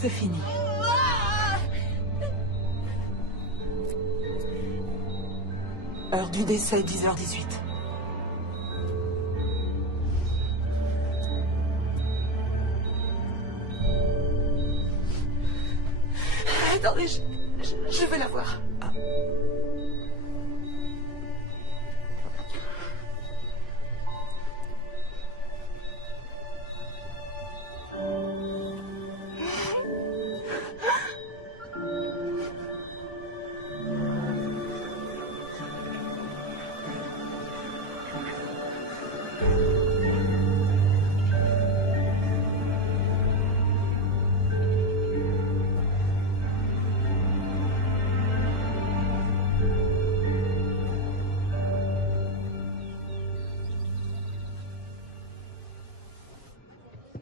C'est fini. Heure du décès, 10h18. Attendez, je vais la voir. Ah.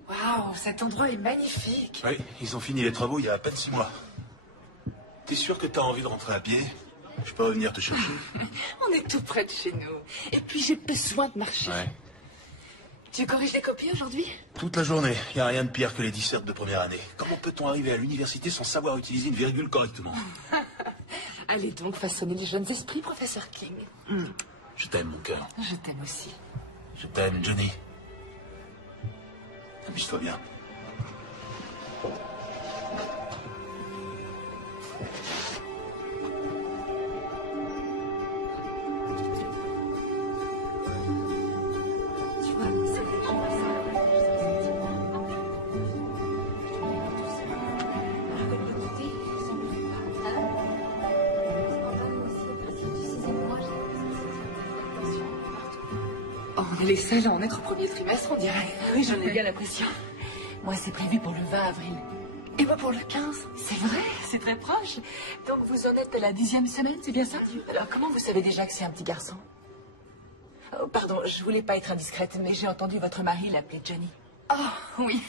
Waouh, cet endroit est magnifique. Oui, ils ont fini les travaux il y a à peine 6 mois. T'es sûr que t'as envie de rentrer à pied? Je peux revenir te chercher? On est tout près de chez nous. Et puis j'ai besoin de marcher. Ouais. Tu corriges les copies aujourd'hui? Toute la journée. Il n'y a rien de pire que les dissertes de première année. Comment peut-on arriver à l'université sans savoir utiliser une virgule correctement? Allez donc façonner les jeunes esprits, professeur King. Je t'aime, mon cœur. Je t'aime aussi. Je t'aime, Johnny. Amuse-toi bien. Tu vois, c'est des gens Oh, on est les seuls à en être au premier trimestre, on dirait. Oui, j'en ai bien l'impression. Moi, c'est prévu pour le 20 avril. Et moi pour le 15. C'est vrai, c'est très proche. Donc vous en êtes à la 10e semaine, c'est bien ça? Alors comment vous savez déjà que c'est un petit garçon? Oh, pardon, je voulais pas être indiscrète, mais j'ai entendu votre mari l'appeler Johnny. Oh, oui.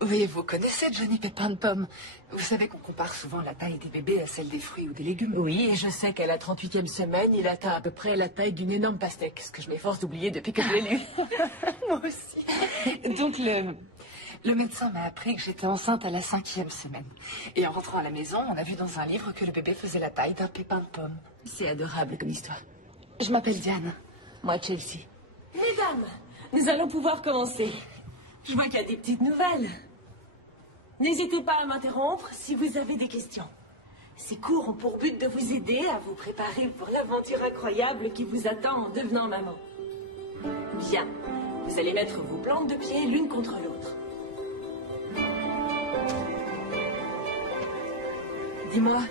Oui, vous connaissez Johnny Pépin de Pomme. Vous savez qu'on compare souvent la taille des bébés à celle des fruits ou des légumes. Oui, et je sais qu'à la 38e semaine, il atteint à peu près la taille d'une énorme pastèque, ce que je m'efforce d'oublier depuis que je l'ai lu. Moi aussi. Donc le médecin m'a appris que j'étais enceinte à la 5e semaine. Et en rentrant à la maison, on a vu dans un livre que le bébé faisait la taille d'un pépin de pomme. C'est adorable comme histoire. Je m'appelle Diane. Moi, Chelsea. Mesdames, nous allons pouvoir commencer. Je vois qu'il y a des petites nouvelles. N'hésitez pas à m'interrompre si vous avez des questions. Ces cours ont pour but de vous aider à vous préparer pour l'aventure incroyable qui vous attend en devenant maman. Bien, vous allez mettre vos plantes de pied l'une contre l'autre. Dis-moi,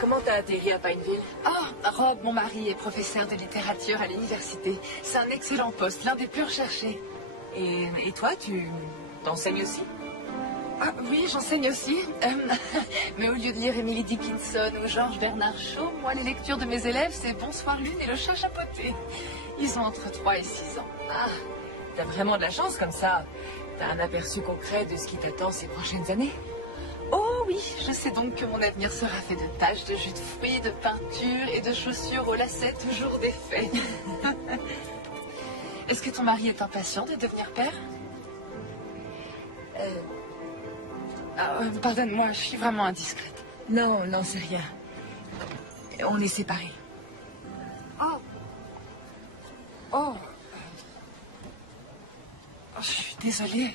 comment t'as atterri à Pineville? Oh, Rob, mon mari, est professeur de littérature à l'université. C'est un excellent poste, l'un des plus recherchés. Et toi, tu t'enseignes aussi? Ah oui, j'enseigne aussi. Mais au lieu de lire Emily Dickinson ou Georges Bernard Shaw, moi, les lectures de mes élèves, c'est Bonsoir Lune et le chat chapeauté. Ils ont entre 3 et 6 ans. Ah, t'as vraiment de la chance comme ça. T'as un aperçu concret de ce qui t'attend ces prochaines années. Oh oui, je sais donc que mon avenir sera fait de taches, de jus de fruits, de peinture et de chaussures aux lacets toujours défaits. Est-ce que ton mari est impatient de devenir père? Pardonne-moi, je suis vraiment indiscrète. Non, non, c'est rien. On est séparés. Oh. Oh. Je suis désolée.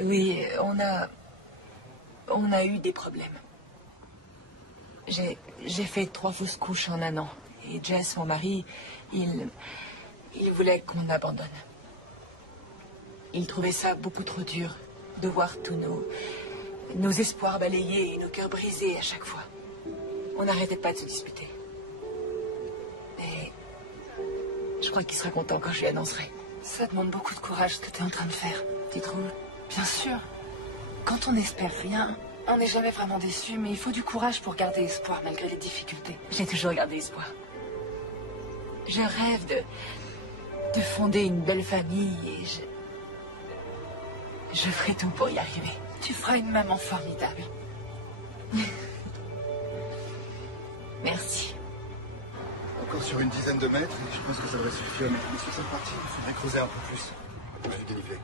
Oui, on a eu des problèmes. J'ai fait 3 fausses couches en 1 an. Et Jess, mon mari, il voulait qu'on abandonne. Il trouvait ça beaucoup trop dur de voir tous nos espoirs balayés et nos cœurs brisés à chaque fois. On n'arrêtait pas de se disputer. Et je crois qu'il sera content quand je lui annoncerai. Ça demande beaucoup de courage ce que tu es en train de faire. Tu trouves? Bien sûr. Quand on n'espère rien, on n'est jamais vraiment déçu, mais il faut du courage pour garder espoir malgré les difficultés. J'ai toujours gardé espoir. Je rêve de fonder une belle famille et je ferai tout pour y arriver. Tu feras une maman formidable. Merci. Encore sur une dizaine de mètres, et je pense que ça devrait suffire. Mais sur cette partie, il faudrait creuser un peu plus. Je vais déniveler.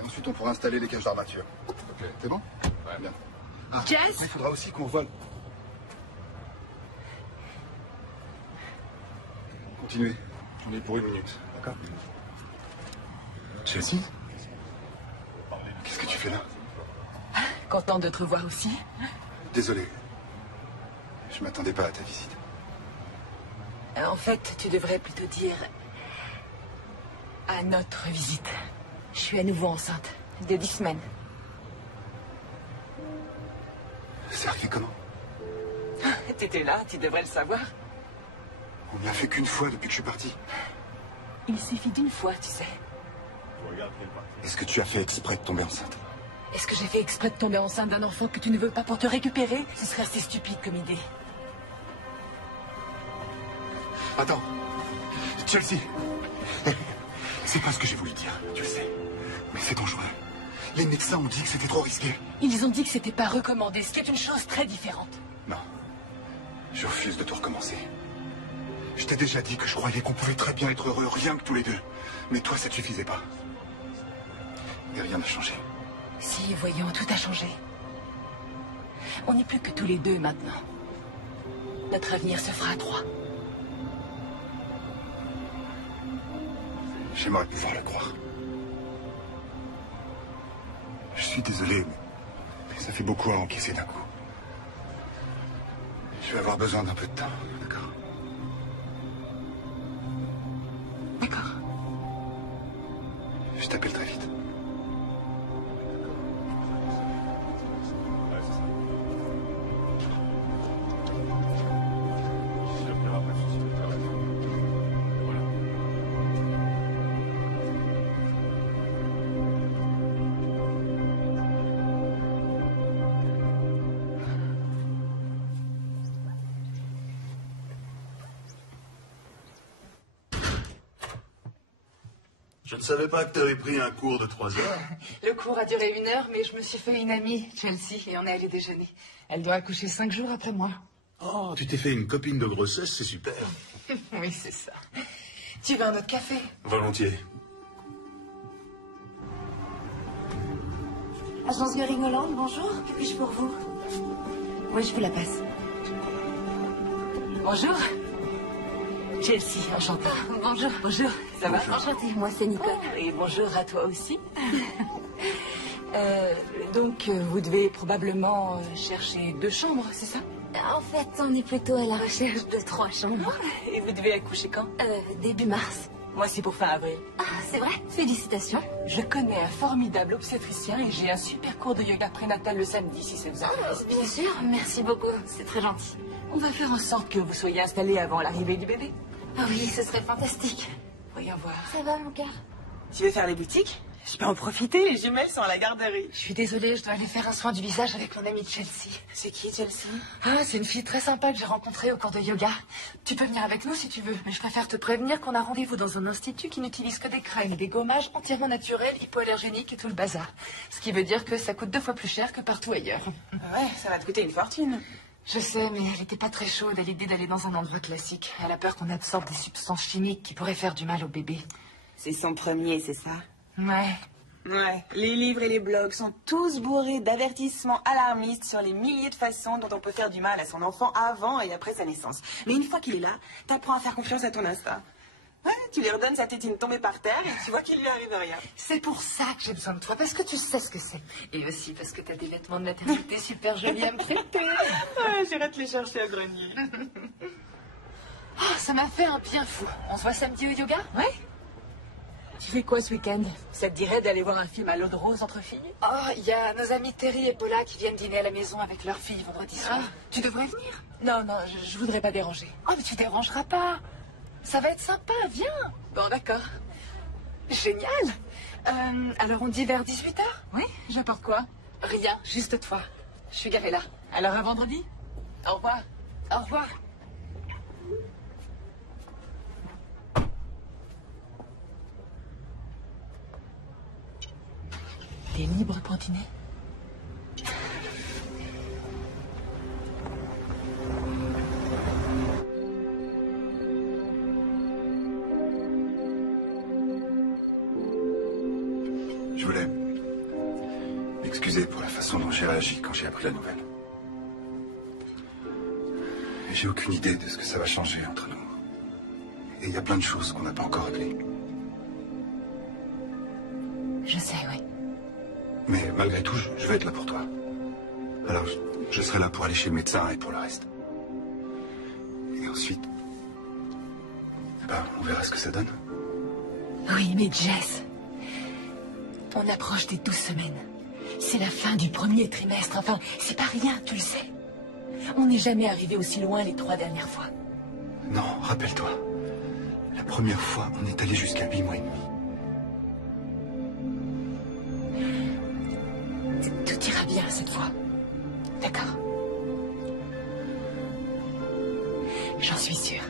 Et ensuite, on pourra installer les cages d'armature. Ok, c'est bon? Ouais, bien. Ah, Jess? il faudra aussi qu'on vole. Continuez. On est pour 1 minute, d'accord? Chelsea? Qu'est-ce que tu fais là? Contente de te revoir aussi. Désolé. Je m'attendais pas à ta visite. En fait, tu devrais plutôt dire à notre visite. Je suis à nouveau enceinte de 10 semaines. C'est arrivé comment? T'étais là, tu devrais le savoir. On ne l'a fait qu'une fois depuis que je suis parti. Il suffit d'une fois, tu sais. Est-ce que tu as fait exprès de tomber enceinte? Est-ce que j'ai fait exprès de tomber enceinte d'un enfant que tu ne veux pas pour te récupérer? Ce serait assez stupide comme idée. Attends. Chelsea. C'est pas ce que j'ai voulu dire, tu le sais. Mais c'est ton choix. Les médecins ont dit que c'était trop risqué. Ils ont dit que c'était pas recommandé, ce qui est une chose très différente. Non. Je refuse de tout recommencer. Je t'ai déjà dit que je croyais qu'on pouvait très bien être heureux, rien que tous les deux. Mais toi, ça te suffisait pas. Et rien n'a changé. Si, voyons, tout a changé. On n'est plus que tous les deux maintenant. Notre avenir se fera à 3. J'aimerais pouvoir le croire. Je suis désolé, mais ça fait beaucoup à encaisser d'un coup. Je vais avoir besoin d'un peu de temps, d'accord? D'accord. Je t'appelle très vite. Je ne savais pas que tu avais pris un cours de 3 heures. Le cours a duré 1 heure, mais je me suis fait une amie, Chelsea, et on est allé déjeuner. Elle doit accoucher 5 jours après moi. Oh, tu t'es fait une copine de grossesse, c'est super. Oui, c'est ça. Tu veux un autre café? Volontiers. Agence Göring Hollande, bonjour. Que puis-je pour vous? Oui, je vous la passe. Bonjour. Chelsea, enchantée. Bonjour. Bonjour, ça va? Enchantée, moi c'est Nicole. Et bonjour à toi aussi. Donc, vous devez probablement chercher 2 chambres, c'est ça? En fait, on est plutôt à la recherche de 3 chambres. Et vous devez accoucher quand? Début mars. Moi, c'est pour fin avril. Ah, c'est vrai? Félicitations. Je connais un formidable obstétricien et j'ai un super cours de yoga prénatal le samedi, si ça vous intéresse. Bien sûr, merci beaucoup. C'est très gentil. On va faire en sorte que vous soyez installés avant l'arrivée du bébé. Ah oui, ce serait fantastique. Voyons voir. Ça va, mon cœur? Tu veux faire les boutiques? Je peux en profiter, les jumelles sont à la garderie. Je suis désolée, je dois aller faire un soin du visage avec mon amie Chelsea. C'est qui, Chelsea? Ah, c'est une fille très sympa que j'ai rencontrée au cours de yoga. Tu peux venir avec nous si tu veux, mais je préfère te prévenir qu'on a rendez-vous dans un institut qui n'utilise que des crèmes, des gommages entièrement naturels, hypoallergéniques et tout le bazar. Ce qui veut dire que ça coûte 2 fois plus cher que partout ailleurs. Ouais, ça va te coûter une fortune. Je sais, mais elle n'était pas très chaude à l'idée d'aller dans un endroit classique. Elle a peur qu'on absorbe des substances chimiques qui pourraient faire du mal au bébé. C'est son premier, c'est ça? Ouais. Ouais, les livres et les blogs sont tous bourrés d'avertissements alarmistes sur les milliers de façons dont on peut faire du mal à son enfant avant et après sa naissance. Mais une fois qu'il est là, t'apprends à faire confiance à ton instinct. Ouais, tu lui redonnes sa tétine tombée par terre et tu vois qu'il lui arrive rien. C'est pour ça que j'ai besoin de toi, parce que tu sais ce que c'est. Et aussi parce que t'as des vêtements de maternité super jolis à me prêter. Ouais, j'irai te les chercher au grenier. Oh, ça m'a fait un bien fou. On se voit samedi au yoga? Ouais. Tu fais quoi ce week-end? Ça te dirait d'aller voir un film à l'eau de rose entre filles? Oh, il y a nos amis Terry et Paula qui viennent dîner à la maison avec leur fille vendredi soir. Tu devrais venir. Non, non, je voudrais pas déranger. Oh, mais tu dérangeras pas. Ça va être sympa, viens. Bon, d'accord. Génial. Alors on dit vers 18h? Oui, j'apporte quoi? Rien, juste toi. Je suis garée là. Alors à vendredi? Au revoir. Au revoir. T'es libre pour dîner? Je voulais m'excuser m'excuser pour la façon dont j'ai réagi quand j'ai appris la nouvelle. J'ai aucune idée de ce que ça va changer entre nous. Et il y a plein de choses qu'on n'a pas encore réglées. Je sais, oui. Mais malgré tout, je vais être là pour toi. Alors, je serai là pour aller chez le médecin et pour le reste. Et ensuite, on verra ce que ça donne. Oui, mais Jess, on approche des 12 semaines. C'est la fin du premier trimestre. Enfin, c'est pas rien, tu le sais. On n'est jamais arrivé aussi loin les 3 dernières fois. Non, rappelle-toi. La première fois, on est allé jusqu'à 8 mois et demi. Tout ira bien cette fois. D'accord? J'en suis sûre.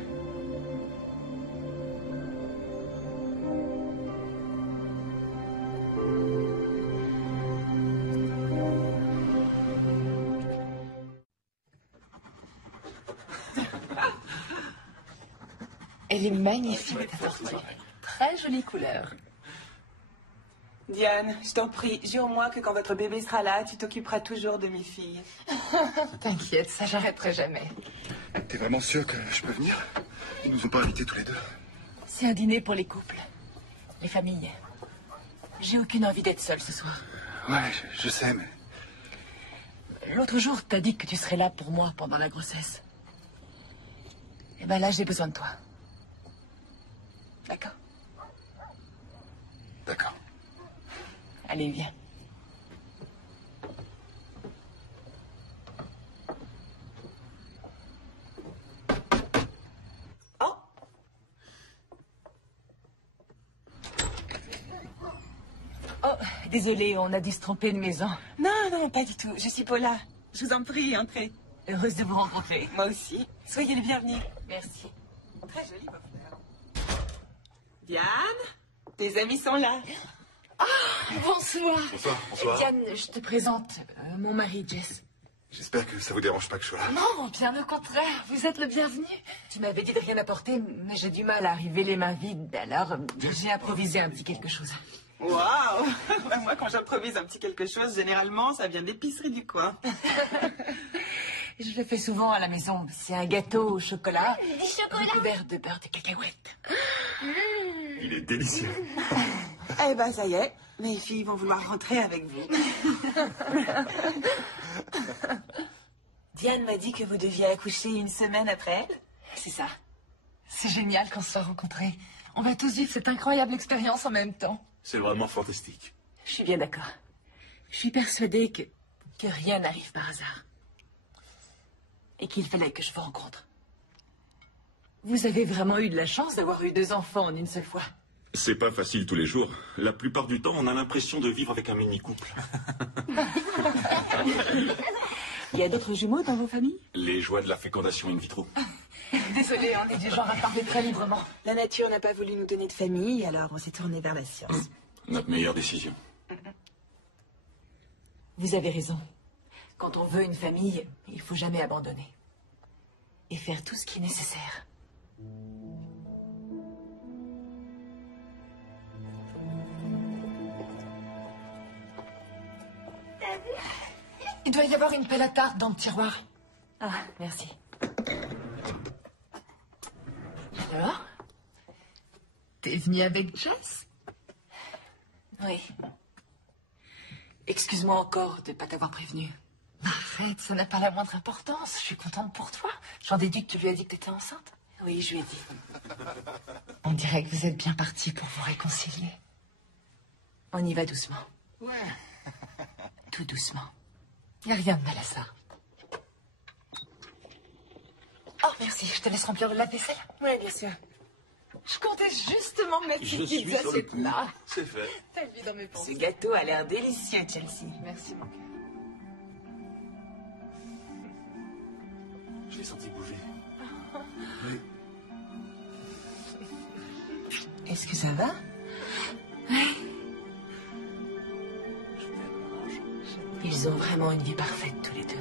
Elle est magnifique, ta tortue. Très jolie couleur. Diane, je t'en prie, jure-moi que quand votre bébé sera là, tu t'occuperas toujours de mes filles. T'inquiète, ça j'arrêterai jamais. T'es vraiment sûr que je peux venir? Ils nous ont pas invités tous les deux. C'est un dîner pour les couples, les familles. J'ai aucune envie d'être seule ce soir. Ouais, je sais, mais... L'autre jour, t'as dit que tu serais là pour moi pendant la grossesse. Et ben là, j'ai besoin de toi. D'accord? D'accord. Allez, viens. Oh! Oh, désolée, on a dû se tromper de maison. Non, non, pas du tout. Je suis Paula. Je vous en prie, entrez. Heureuse de vous rencontrer. Moi aussi. Soyez les bienvenus. Merci. Très jolie, vos fleurs. Diane, tes amis sont là. Bonsoir. Bonsoir, bonsoir. Diane, je te présente mon mari, Jess. J'espère que ça vous dérange pas que je sois là. Non, bien au contraire, vous êtes le bienvenu. Tu m'avais dit de rien apporter, mais j'ai du mal à arriver les mains vides, alors j'ai improvisé un petit quelque chose. Waouh! Moi, quand j'improvise un petit quelque chose, généralement, ça vient d'épicerie du coin. Je le fais souvent à la maison. C'est un gâteau au chocolat. Du chocolat? Recouvert de beurre de cacahuète. Il est délicieux. Eh ben, ça y est, mes filles vont vouloir rentrer avec vous. Diane m'a dit que vous deviez accoucher une semaine après elle. C'est ça. C'est génial qu'on se soit rencontrés. On va tous vivre cette incroyable expérience en même temps. C'est vraiment fantastique. Je suis bien d'accord. Je suis persuadée que rien n'arrive par hasard. Et qu'il fallait que je vous rencontre. Vous avez vraiment eu de la chance d'avoir eu 2 enfants en une seule fois. C'est pas facile tous les jours. La plupart du temps, on a l'impression de vivre avec un mini-couple. Il y a d'autres jumeaux dans vos familles? Les joies de la fécondation in vitro. Désolée, on est du genre à parler très librement. La nature n'a pas voulu nous donner de famille, alors on s'est tourné vers la science. Notre meilleure décision. Vous avez raison. Quand on veut une famille, il faut jamais abandonner. Et faire tout ce qui est nécessaire. Il doit y avoir une pelle à tarte dans le tiroir. Ah, merci. Alors? T'es venue avec Jess? Oui. Excuse-moi encore de ne pas t'avoir prévenu. Arrête, ça n'a pas la moindre importance. Je suis contente pour toi. J'en déduis que tu lui as dit que t'étais enceinte. Oui, je lui ai dit. On dirait que vous êtes bien partis pour vous réconcilier. On y va doucement. Ouais. Tout doucement. Il n'y a rien de mal à ça. Oh, merci. Je te laisse remplir le lave-vaisselle. Oui, bien sûr. Je comptais justement mettre Je ces suis petites sur le coup. assiettes-là. C'est fait. T'as le vie dans mes Ce pensées. gâteau a l'air délicieux, Chelsea. Merci, mon cœur. Je l'ai senti bouger. Est-ce que ça va? Ils ont vraiment une vie parfaite, tous les deux.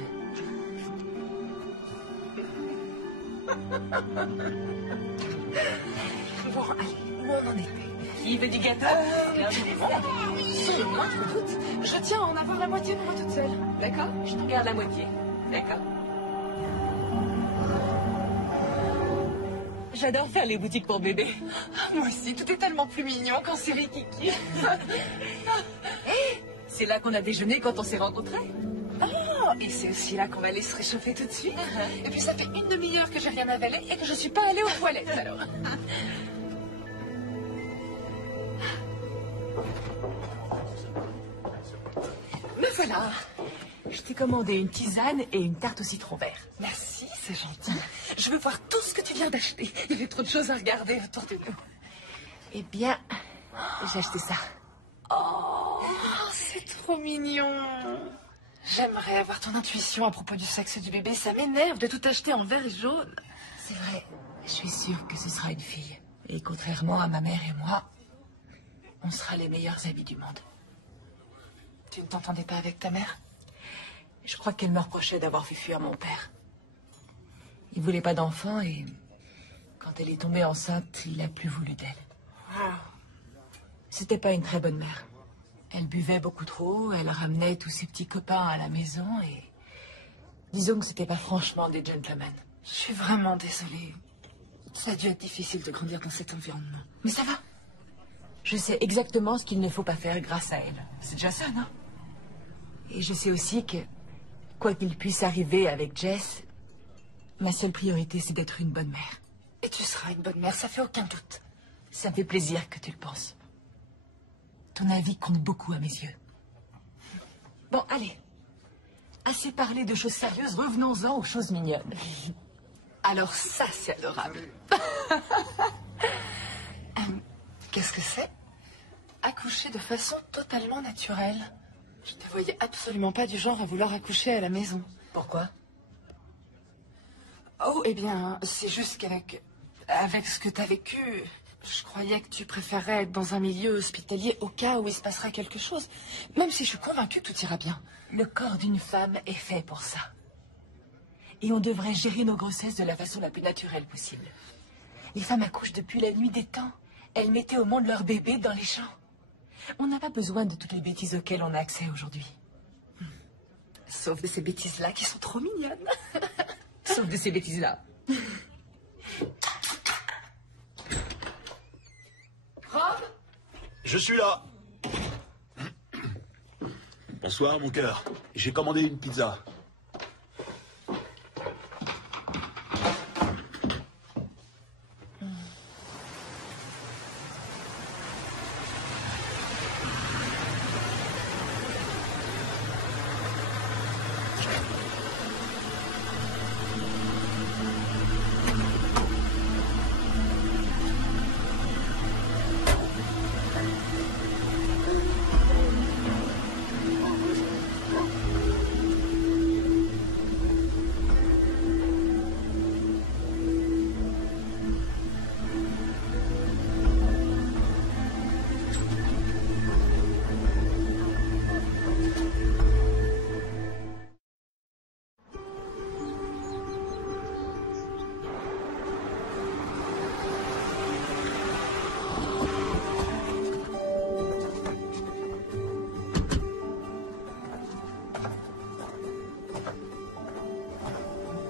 Bon, allez, où on en était? Qui veut du gâteau? Sans le moindre doute. Je tiens à en avoir la moitié pour moi toute seule. D'accord? Je te garde la moitié. D'accord. J'adore faire les boutiques pour bébés. Moi aussi, tout est tellement plus mignon quand c'est Rikiki. C'est là qu'on a déjeuné quand on s'est rencontrés. Oh, et c'est aussi là qu'on va aller se réchauffer tout de suite. Et puis ça fait une demi-heure que j'ai rien avalé et que je suis pas allée aux toilettes alors. Me voilà. Je t'ai commandé une tisane et une tarte au citron vert. Merci, c'est gentil. Je veux voir tout ce que tu viens d'acheter. Il y avait trop de choses à regarder autour de nous. Eh bien, j'ai acheté ça. Oh, c'est trop mignon. J'aimerais avoir ton intuition à propos du sexe du bébé. Ça m'énerve de tout acheter en vert et jaune. C'est vrai. Je suis sûre que ce sera une fille. Et contrairement à ma mère et moi, on sera les meilleurs amis du monde. Tu ne t'entendais pas avec ta mère? Je crois qu'elle me reprochait d'avoir fait fuir mon père. Il voulait pas d'enfant et quand elle est tombée enceinte, il n'a plus voulu d'elle. C'était pas une très bonne mère. Elle buvait beaucoup trop, elle ramenait tous ses petits copains à la maison et... Disons que c'était pas franchement des gentlemen. Je suis vraiment désolée. Ça a dû être difficile de grandir dans cet environnement. Mais ça va. Je sais exactement ce qu'il ne faut pas faire grâce à elle. C'est déjà ça, non? Et je sais aussi que, quoi qu'il puisse arriver avec Jess, ma seule priorité, c'est d'être une bonne mère. Et tu seras une bonne mère, ça fait aucun doute. Ça me fait plaisir que tu le penses. Ton avis compte beaucoup à mes yeux. Bon, allez. Assez parlé de choses sérieuses, revenons-en aux choses mignonnes. Alors ça, c'est adorable. Qu'est-ce que c'est? Accoucher de façon totalement naturelle. Je ne te voyais absolument pas du genre à vouloir accoucher à la maison. Pourquoi? Oh, eh bien, c'est juste qu'avec ce que tu as vécu, je croyais que tu préférais être dans un milieu hospitalier au cas où il se passera quelque chose. Même si je suis convaincue que tout ira bien. Le corps d'une femme est fait pour ça. Et on devrait gérer nos grossesses de la façon la plus naturelle possible. Les femmes accouchent depuis la nuit des temps. Elles mettaient au monde leur bébé dans les champs. On n'a pas besoin de toutes les bêtises auxquelles on a accès aujourd'hui. Sauf de ces bêtises-là qui sont trop mignonnes. Sauf de ces bêtises-là. Rob? Je suis là. Bonsoir, mon cœur. J'ai commandé une pizza.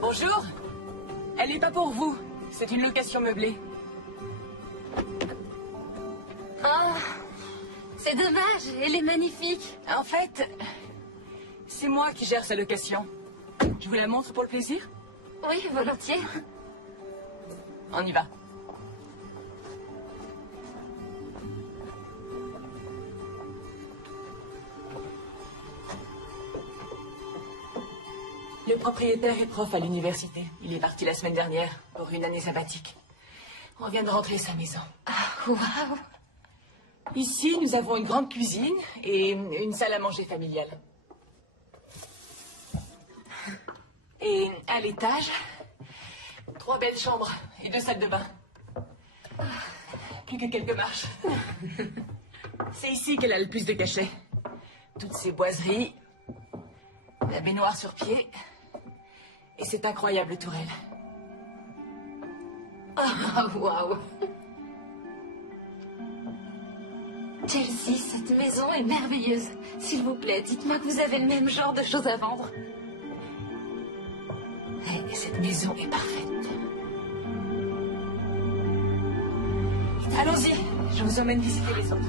Bonjour. Elle n'est pas pour vous. C'est une location meublée. Oh, c'est dommage, elle est magnifique. En fait, c'est moi qui gère sa location. Je vous la montre pour le plaisir? Oui, volontiers. On y va. Le propriétaire est prof à l'université. Il est parti la semaine dernière pour une année sabbatique. On vient de rentrer à sa maison. Ah, waouh! Ici, nous avons une grande cuisine et une salle à manger familiale. Et à l'étage, 3 belles chambres et 2 salles de bain. Plus que quelques marches. C'est ici qu'elle a le plus de cachets. Toutes ces boiseries, la baignoire sur pied et cette incroyable tourelle. Ah, waouh! Chelsea, cette maison est merveilleuse. S'il vous plaît, dites-moi que vous avez le même genre de choses à vendre. Et cette maison est parfaite. Allons-y, je vous emmène visiter les autres.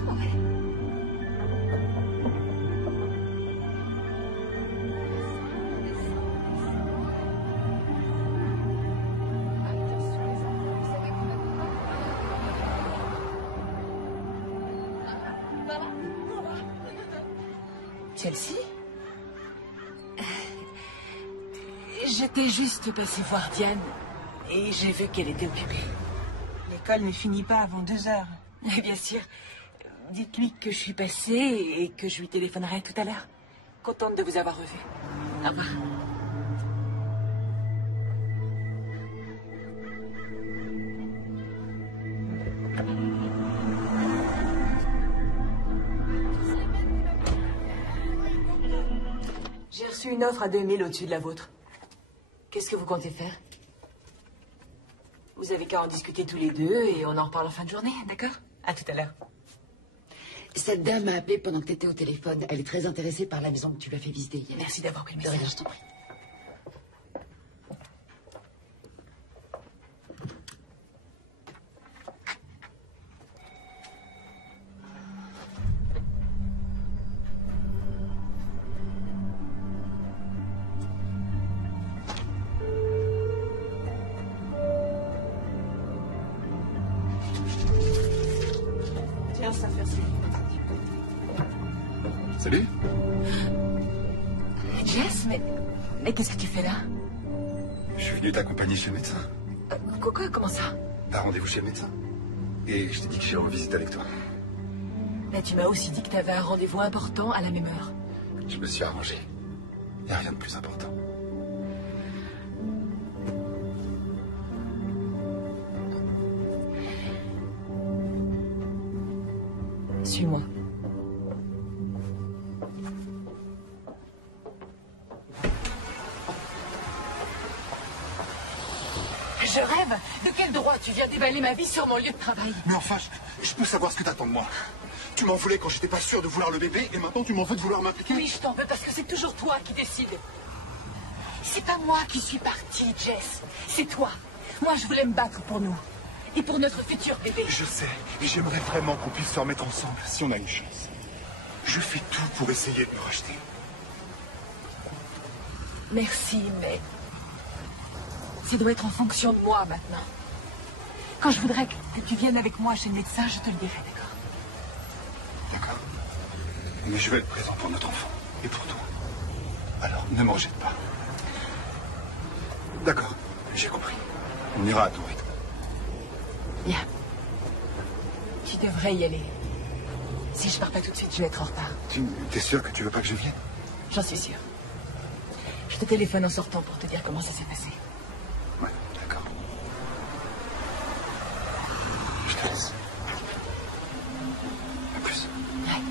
Chelsea? J'étais juste passée voir Diane et j'ai vu qu'elle était occupée. L'école ne finit pas avant 2 heures. Et bien sûr, dites-lui que je suis passée et que je lui téléphonerai tout à l'heure. Contente de vous avoir revu. Au revoir. J'ai reçu une offre à 2000 au-dessus de la vôtre. Qu'est-ce que vous comptez faire? Vous avez qu'à en discuter tous les deux et on en reparle en fin de journée, d'accord? À tout à l'heure. Cette dame m'a appelé pendant que tu étais au téléphone. Elle est très intéressée par la maison que tu lui as fait visiter hier. Merci d'avoir pris le De rien, message. je t'en prie. Tiens, ça fait assez. Salut. Jess, mais qu'est-ce que tu fais là? Je suis venu t'accompagner chez le médecin. Quoi, comment ça? T'as rendez-vous chez le médecin. Et je t'ai dit que j'irai en visite avec toi. Mais tu m'as aussi dit que tu avais un rendez-vous important à la même heure. Je me suis arrangé. Il n'y a rien de plus important. Suis-moi. Je rêve. De quel droit tu viens déballer ma vie sur mon lieu de travail? Mais enfin, je peux savoir ce que t'attends de moi. Tu m'en voulais quand j'étais pas sûr de vouloir le bébé, et maintenant tu m'en veux de vouloir m'impliquer. Oui, je t'en veux parce que c'est toujours toi qui décides. C'est pas moi qui suis partie, Jess. C'est toi. Moi, je voulais me battre pour nous. Et pour notre futur bébé. Je sais, et j'aimerais vraiment qu'on puisse se remettre ensemble si on a une chance. Je fais tout pour essayer de me racheter. Merci, mais... ça doit être en fonction de moi, maintenant. Quand je voudrais que tu viennes avec moi chez le médecin, je te le dirai, d'accord? D'accord. Mais je vais être présent pour notre enfant, et pour toi. Alors, ne m'en jette pas. D'accord, j'ai compris. On ira à ton rythme. Bien. Tu devrais y aller. Si je pars pas tout de suite, je vais être en retard. T'es sûr que tu veux pas que je vienne? J'en suis sûre. Je te téléphone en sortant pour te dire comment ça s'est passé. Ouais, d'accord. Je te laisse. À plus. Ouais.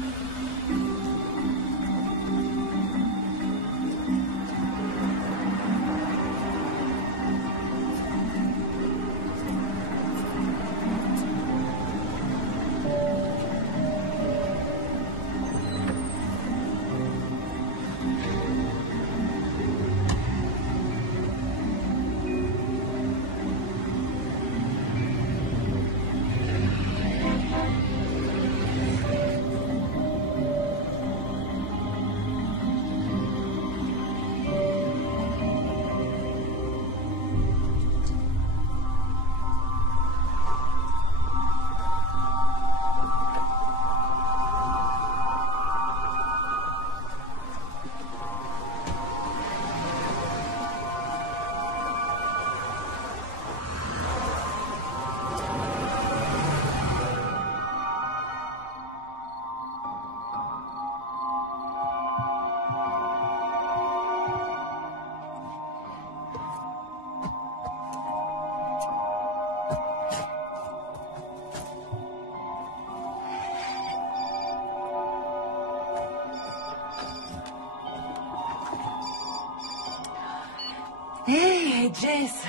Hé, Jess.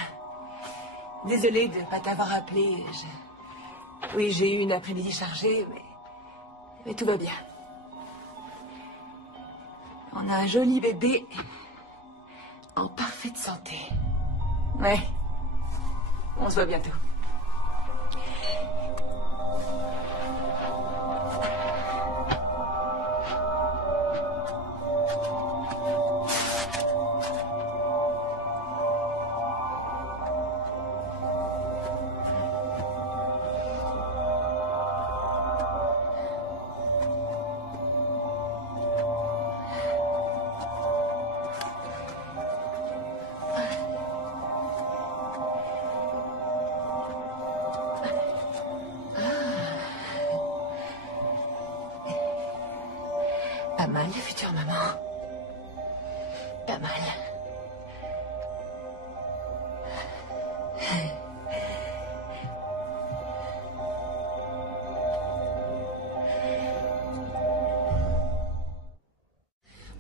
Désolée de ne pas t'avoir appelé. Oui, j'ai eu une après-midi chargée, mais Mais tout va bien. On a un joli bébé en parfaite santé. Ouais. On se voit bientôt. Pas mal, la future maman. Pas mal.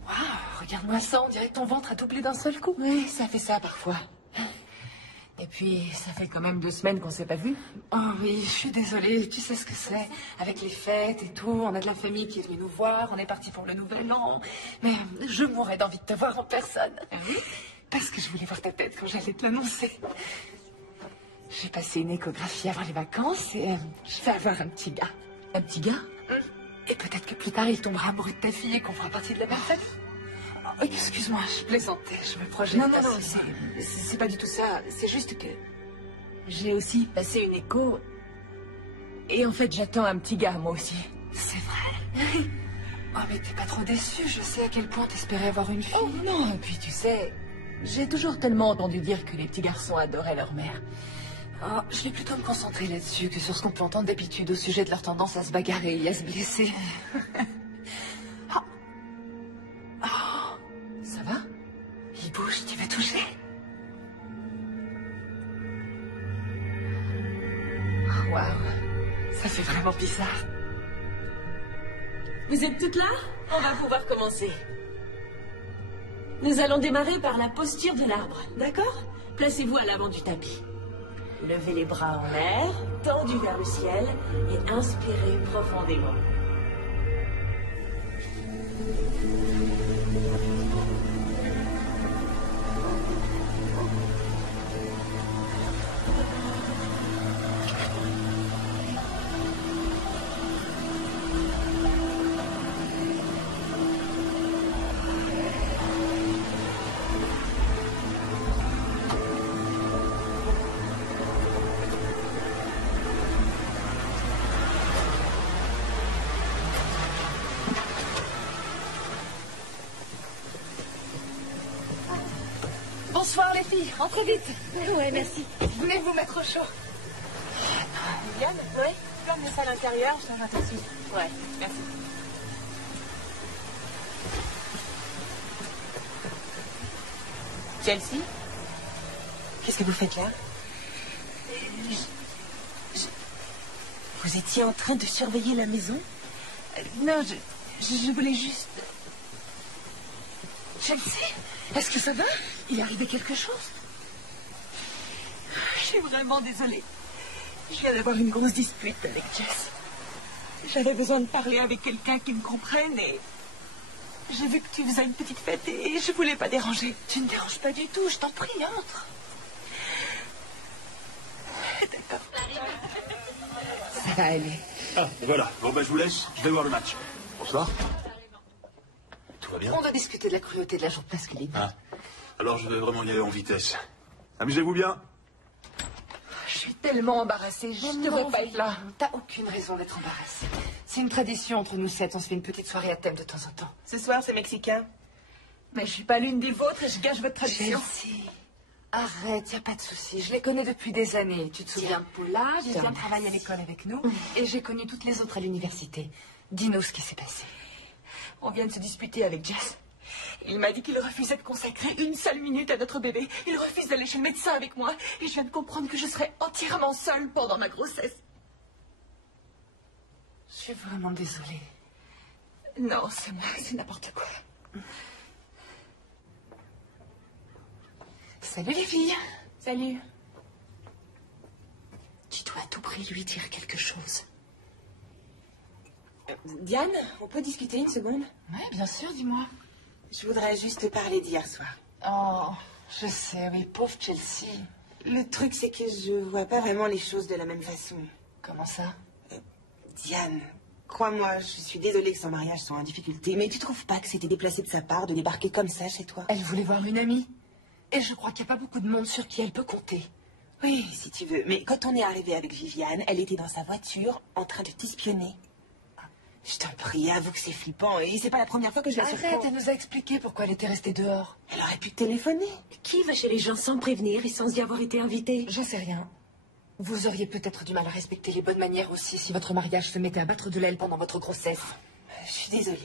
Waouh, regarde-moi ça, on dirait que ton ventre a doublé d'un seul coup. Oui, ça fait ça parfois. Et puis, ça fait quand même 2 semaines qu'on s'est pas vus. Oh oui, je suis désolée, tu sais ce que c'est. Avec les fêtes et tout, on a de la famille qui est venue nous voir, on est parti pour le nouvel an. Mais je mourrais d'envie de te voir en personne. Ah oui? Parce que je voulais voir ta tête quand j'allais te l'annoncer. J'ai passé une échographie avant les vacances et je vais avoir un petit gars. Un petit gars? Et peut-être que plus tard, il tombera amoureux de ta fille et qu'on fera partie de la même famille. Oh, excuse-moi, je plaisantais, je me projette. Non, c'est pas du tout ça. C'est juste que j'ai aussi passé une écho. Et en fait, j'attends un petit gars, moi aussi. C'est vrai? Oh, mais t'es pas trop déçue. Je sais à quel point t'espérais avoir une fille. Oh non, et puis tu sais, j'ai toujours tellement entendu dire que les petits garçons adoraient leur mère. Oh, je vais plutôt me concentrer là-dessus que sur ce qu'on peut entendre d'habitude au sujet de leur tendance à se bagarrer et à se blesser. Ça va? Il bouge, tu veux toucher? Oh, waouh, ça fait vraiment bizarre. Vous êtes toutes là? On va pouvoir commencer. Nous allons démarrer par la posture de l'arbre, d'accord? Placez-vous à l'avant du tapis. Levez les bras en l'air, tendus vers le ciel, et inspirez profondément. Bonsoir les filles, entrez vite. Ouais, merci. Venez vous mettre au chaud. Viviane? Oui? Tu peux amener ça à l'intérieur, je t'en tout de suite. Ouais, merci. Chelsea? Qu'est-ce que vous faites là? Vous étiez en train de surveiller la maison? Non, je voulais juste... Chelsea, est-ce que ça va? Il est arrivé quelque chose? Je suis vraiment désolée. Je viens d'avoir une grosse dispute avec Jess. J'avais besoin de parler avec quelqu'un qui me comprenne et... J'ai vu que tu faisais une petite fête et je voulais pas déranger. Tu ne déranges pas du tout, je t'en prie, entre. D'accord. Ça va aller. Ah, voilà. Bon, ben, je vous laisse. Je vais voir le match. Bonsoir. Tout va bien? On va discuter de la cruauté de la joute masculine. Ah. Alors, je vais vraiment y aller en vitesse. Amusez-vous bien. Je suis tellement embarrassée, je ne devrais pas être là. T'as aucune raison d'être embarrassée. C'est une tradition entre nous 7, on se fait une petite soirée à thème de temps en temps. Ce soir, c'est mexicain. Mais je suis pas l'une des vôtres et je gâche votre tradition. Chelsea, arrête, y a pas de souci. Je les connais depuis des années. Tu te souviens de Paula? Elle vient travailler à l'école avec nous. Et j'ai connu toutes les autres à l'université. Dis-nous ce qui s'est passé. On vient de se disputer avec Jess. Il m'a dit qu'il refusait de consacrer une seule minute à notre bébé. Il refuse d'aller chez le médecin avec moi. Et je viens de comprendre que je serai entièrement seule pendant ma grossesse. Je suis vraiment désolée. Non, c'est moi, c'est n'importe quoi. Salut les filles. Salut. Tu dois à tout prix lui dire quelque chose. Diane, on peut discuter une seconde? Oui, bien sûr, dis-moi. Je voudrais juste te parler d'hier soir. Oh, je sais, oui, pauvre Chelsea. Le truc, c'est que je vois pas vraiment les choses de la même façon. Comment ça? Diane, crois-moi, je suis désolée que son mariage soit en difficulté, mais tu trouves pas que c'était déplacé de sa part de débarquer comme ça chez toi? Elle voulait voir une amie. Et je crois qu'il n'y a pas beaucoup de monde sur qui elle peut compter. Oui, si tu veux. Mais quand on est arrivé avec Viviane, elle était dans sa voiture en train de t'espionner. Je t'en prie, avoue que c'est flippant. Et c'est pas la première fois que je la surprends. Arrête, elle nous a expliqué pourquoi elle était restée dehors. Elle aurait pu te téléphoner. Qui va chez les gens sans prévenir et sans y avoir été invité? J'en sais rien. Vous auriez peut-être du mal à respecter les bonnes manières aussi si votre mariage se mettait à battre de l'aile pendant votre grossesse. Je suis désolée.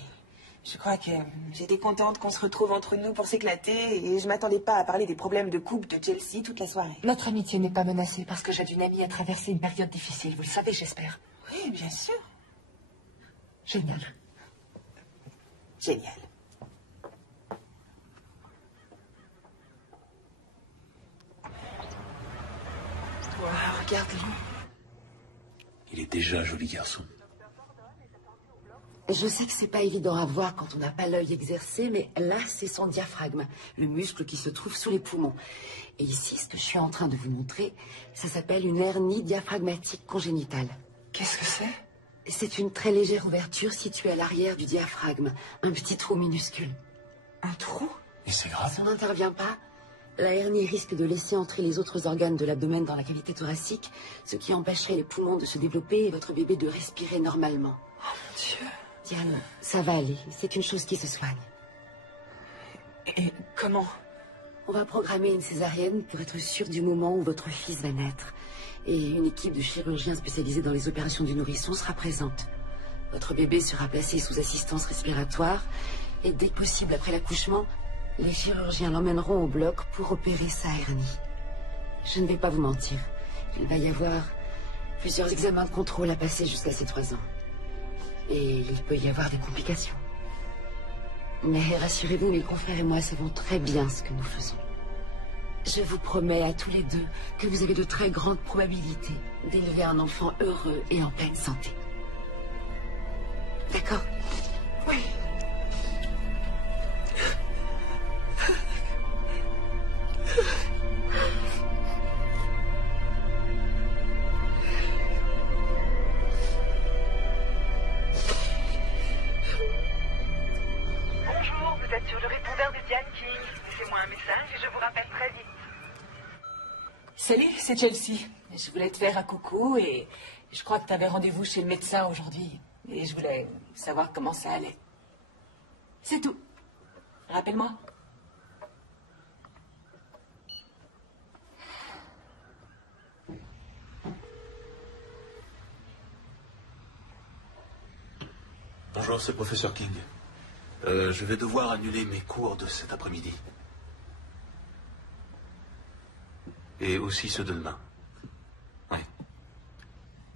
Je crois que j'étais contente qu'on se retrouve entre nous pour s'éclater et je m'attendais pas à parler des problèmes de couple de Chelsea toute la soirée. Notre amitié n'est pas menacée parce que j'aide une amie à traverser une période difficile. Vous le savez, j'espère. Oui, bien sûr. Génial. Génial. Wow, regarde-le. Il est déjà un joli garçon. Je sais que c'est pas évident à voir quand on n'a pas l'œil exercé, mais là, c'est son diaphragme, le muscle qui se trouve sous les poumons. Et ici, ce que je suis en train de vous montrer, ça s'appelle une hernie diaphragmatique congénitale. Qu'est-ce que c'est? C'est une très légère ouverture située à l'arrière du diaphragme, un petit trou minuscule. Un trou? Et c'est grave. Si on n'intervient pas, la hernie risque de laisser entrer les autres organes de l'abdomen dans la cavité thoracique, ce qui empêcherait les poumons de se développer et votre bébé de respirer normalement. Oh mon Dieu. Diane, ça va aller. C'est une chose qui se soigne. Et comment? On va programmer une césarienne pour être sûr du moment où votre fils va naître. Et une équipe de chirurgiens spécialisés dans les opérations du nourrisson sera présente. Votre bébé sera placé sous assistance respiratoire et dès que possible après l'accouchement, les chirurgiens l'emmèneront au bloc pour opérer sa hernie. Je ne vais pas vous mentir. Il va y avoir plusieurs examens de contrôle à passer jusqu'à ses 3 ans. Et il peut y avoir des complications. Mais rassurez-vous, mes confrères et moi savons très bien ce que nous faisons. Je vous promets à tous les deux que vous avez de très grandes probabilités d'élever un enfant heureux et en pleine santé. D'accord? Oui. Bonjour, vous êtes sur le répondeur de Diane King. Laissez-moi un message et je vous rappelle très vite. Salut, c'est Chelsea. Je voulais te faire un coucou et je crois que tu avais rendez-vous chez le médecin aujourd'hui. Et je voulais savoir comment ça allait. C'est tout. Rappelle-moi. Bonjour, c'est professeur King. Je vais devoir annuler mes cours de cet après-midi. Et aussi ceux de demain. Ouais.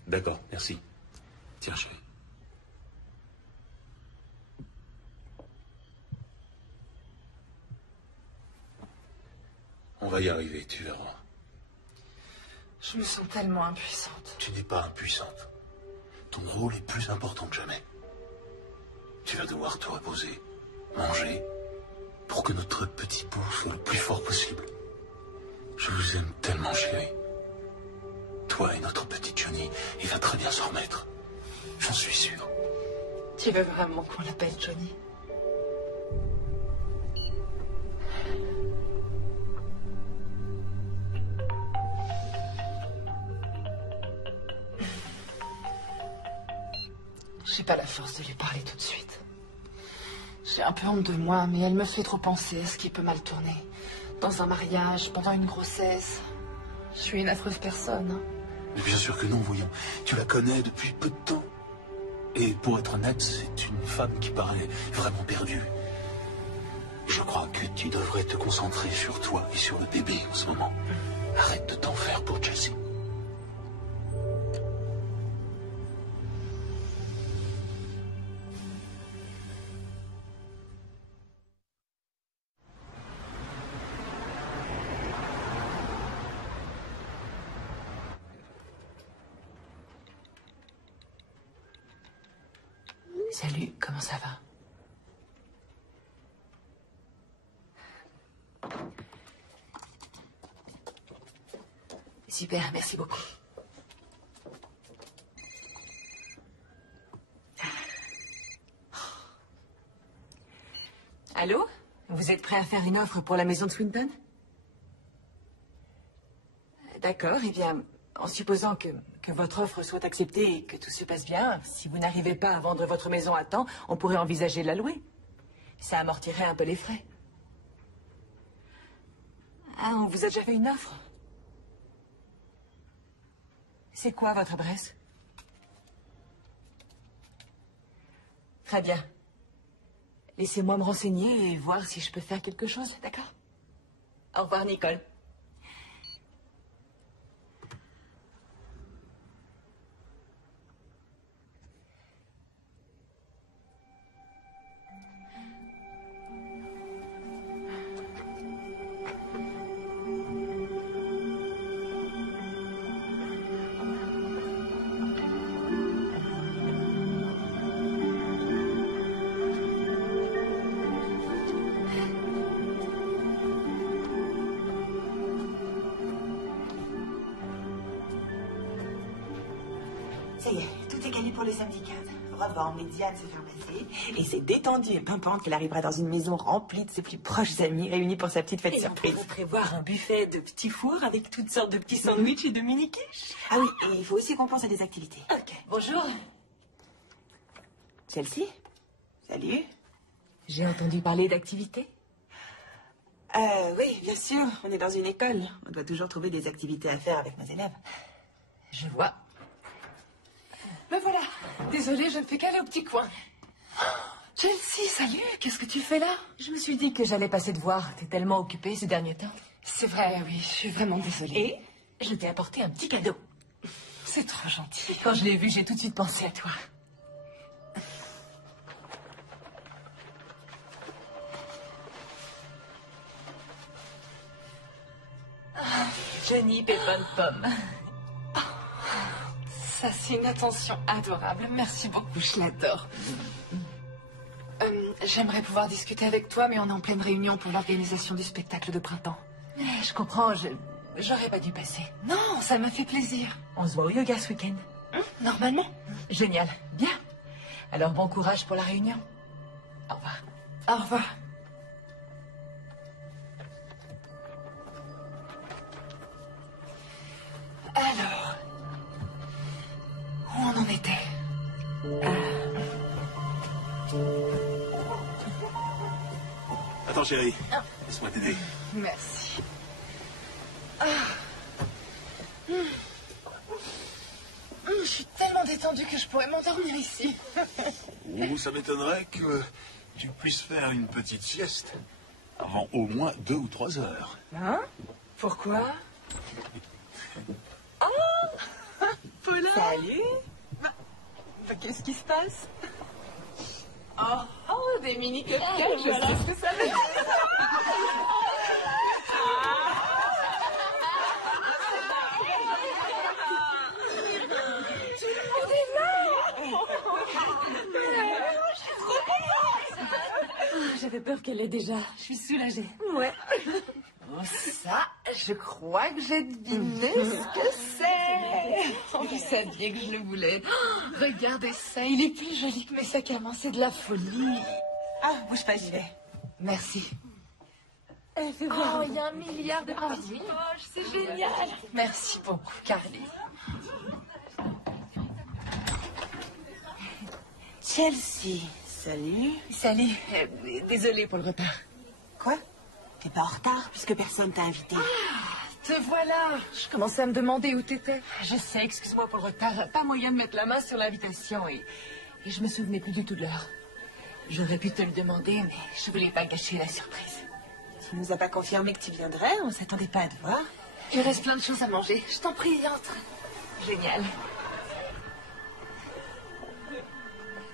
D'accord, merci. Tiens, chérie. On va y arriver, tu verras. Je me sens tellement impuissante. Tu n'es pas impuissante. Ton rôle est plus important que jamais. Tu vas devoir te reposer, manger, pour que notre petit bout soit le plus fort possible. Je vous aime tellement, chérie. Toi et notre petit Johnny, il va très bien s'en remettre. J'en suis sûr. Tu veux vraiment qu'on l'appelle Johnny? J'ai pas la force de lui parler tout de suite. J'ai un peu honte de moi, mais elle me fait trop penser à ce qui peut mal tourner. Dans un mariage, pendant une grossesse. Je suis une affreuse personne. Mais bien sûr que non, voyons. Tu la connais depuis peu de temps. Et pour être honnête, c'est une femme qui paraît vraiment perdue. Je crois que tu devrais te concentrer sur toi et sur le bébé en ce moment. Arrête de t'en faire pour Chelsea. Salut, comment ça va? Super, merci beaucoup. Allô? Vous êtes prêt à faire une offre pour la maison de Swinton? D'accord, eh bien, en supposant que votre offre soit acceptée et que tout se passe bien, si vous n'arrivez pas à vendre votre maison à temps, on pourrait envisager de la louer. Ça amortirait un peu les frais. Ah, on vous a déjà fait une offre? C'est quoi votre adresse? Très bien. Laissez-moi me renseigner et voir si je peux faire quelque chose, d'accord? Au revoir, Nicole. Ça y est, tout est gagné pour le samedi 15. Revoir Diane se faire passer. Et c'est détendu et pimpante qu'elle arrivera dans une maison remplie de ses plus proches amis réunis pour sa petite fête surprise. On peut prévoir un buffet de petits fours avec toutes sortes de petits sandwichs et de mini-quiches. Ah oui, et il faut aussi qu'on pense à des activités. Ok, bonjour. Chelsea? Salut. J'ai entendu parler d'activités? Oui, bien sûr. On est dans une école. On doit toujours trouver des activités à faire avec nos élèves. Je vois. Me voilà. Désolée, je ne fais qu'aller au petit coin. Chelsea, salut. Qu'est-ce que tu fais là? Je me suis dit que j'allais passer te voir. T'es tellement occupée ces derniers temps. C'est vrai, oui. Je suis vraiment désolée. Et je t'ai apporté un petit cadeau. C'est trop gentil. Quand je l'ai vu, j'ai tout de suite pensé à toi. Johnny Pépin Pomme. Ça, c'est une attention adorable. Merci beaucoup, je l'adore. J'aimerais pouvoir discuter avec toi, mais on est en pleine réunion pour l'organisation du spectacle de printemps. Je comprends, j'aurais pas dû passer. Non, ça m'a fait plaisir. On se voit au yoga ce week-end. Normalement. Génial. Bien. Alors, bon courage pour la réunion. Au revoir. Au revoir. Alors, où on en était? Attends, chérie. Laisse-moi t'aider. Merci. Je suis tellement détendue que je pourrais m'endormir ici. Ou ça m'étonnerait que tu puisses faire une petite sieste avant au moins 2 ou 3 heures. Hein? Pourquoi? Oh! Paula! Salut. Qu'est-ce qui se passe? Oh, des mini cupcakes, je sais ce que ça veut dire. J'avais peur qu'elle l'ait déjà. Je suis soulagée. Ouais. Oh, ça, je crois que j'ai deviné ce que c'est. Vous saviez que je le voulais. Oh, regardez ça, il est plus joli que mes sacs à main, c'est de la folie. Ah, bouge pas, j'y vais. Merci. Oh, il y a 1 milliard de petites poches, c'est génial. Merci beaucoup, Carly. Chelsea, salut. Salut. Désolée pour le retard. Quoi? T'es pas en retard puisque personne t'a invité. Te voilà. Je commençais à me demander où t'étais. Je sais, excuse-moi pour le retard. Pas moyen de mettre la main sur l'invitation et je me souvenais plus du tout de l'heure. J'aurais pu te le demander, mais je voulais pas gâcher la surprise. Tu nous as pas confirmé que tu viendrais, on s'attendait pas à te voir. Il reste plein de choses à manger. Je t'en prie, entre. Génial.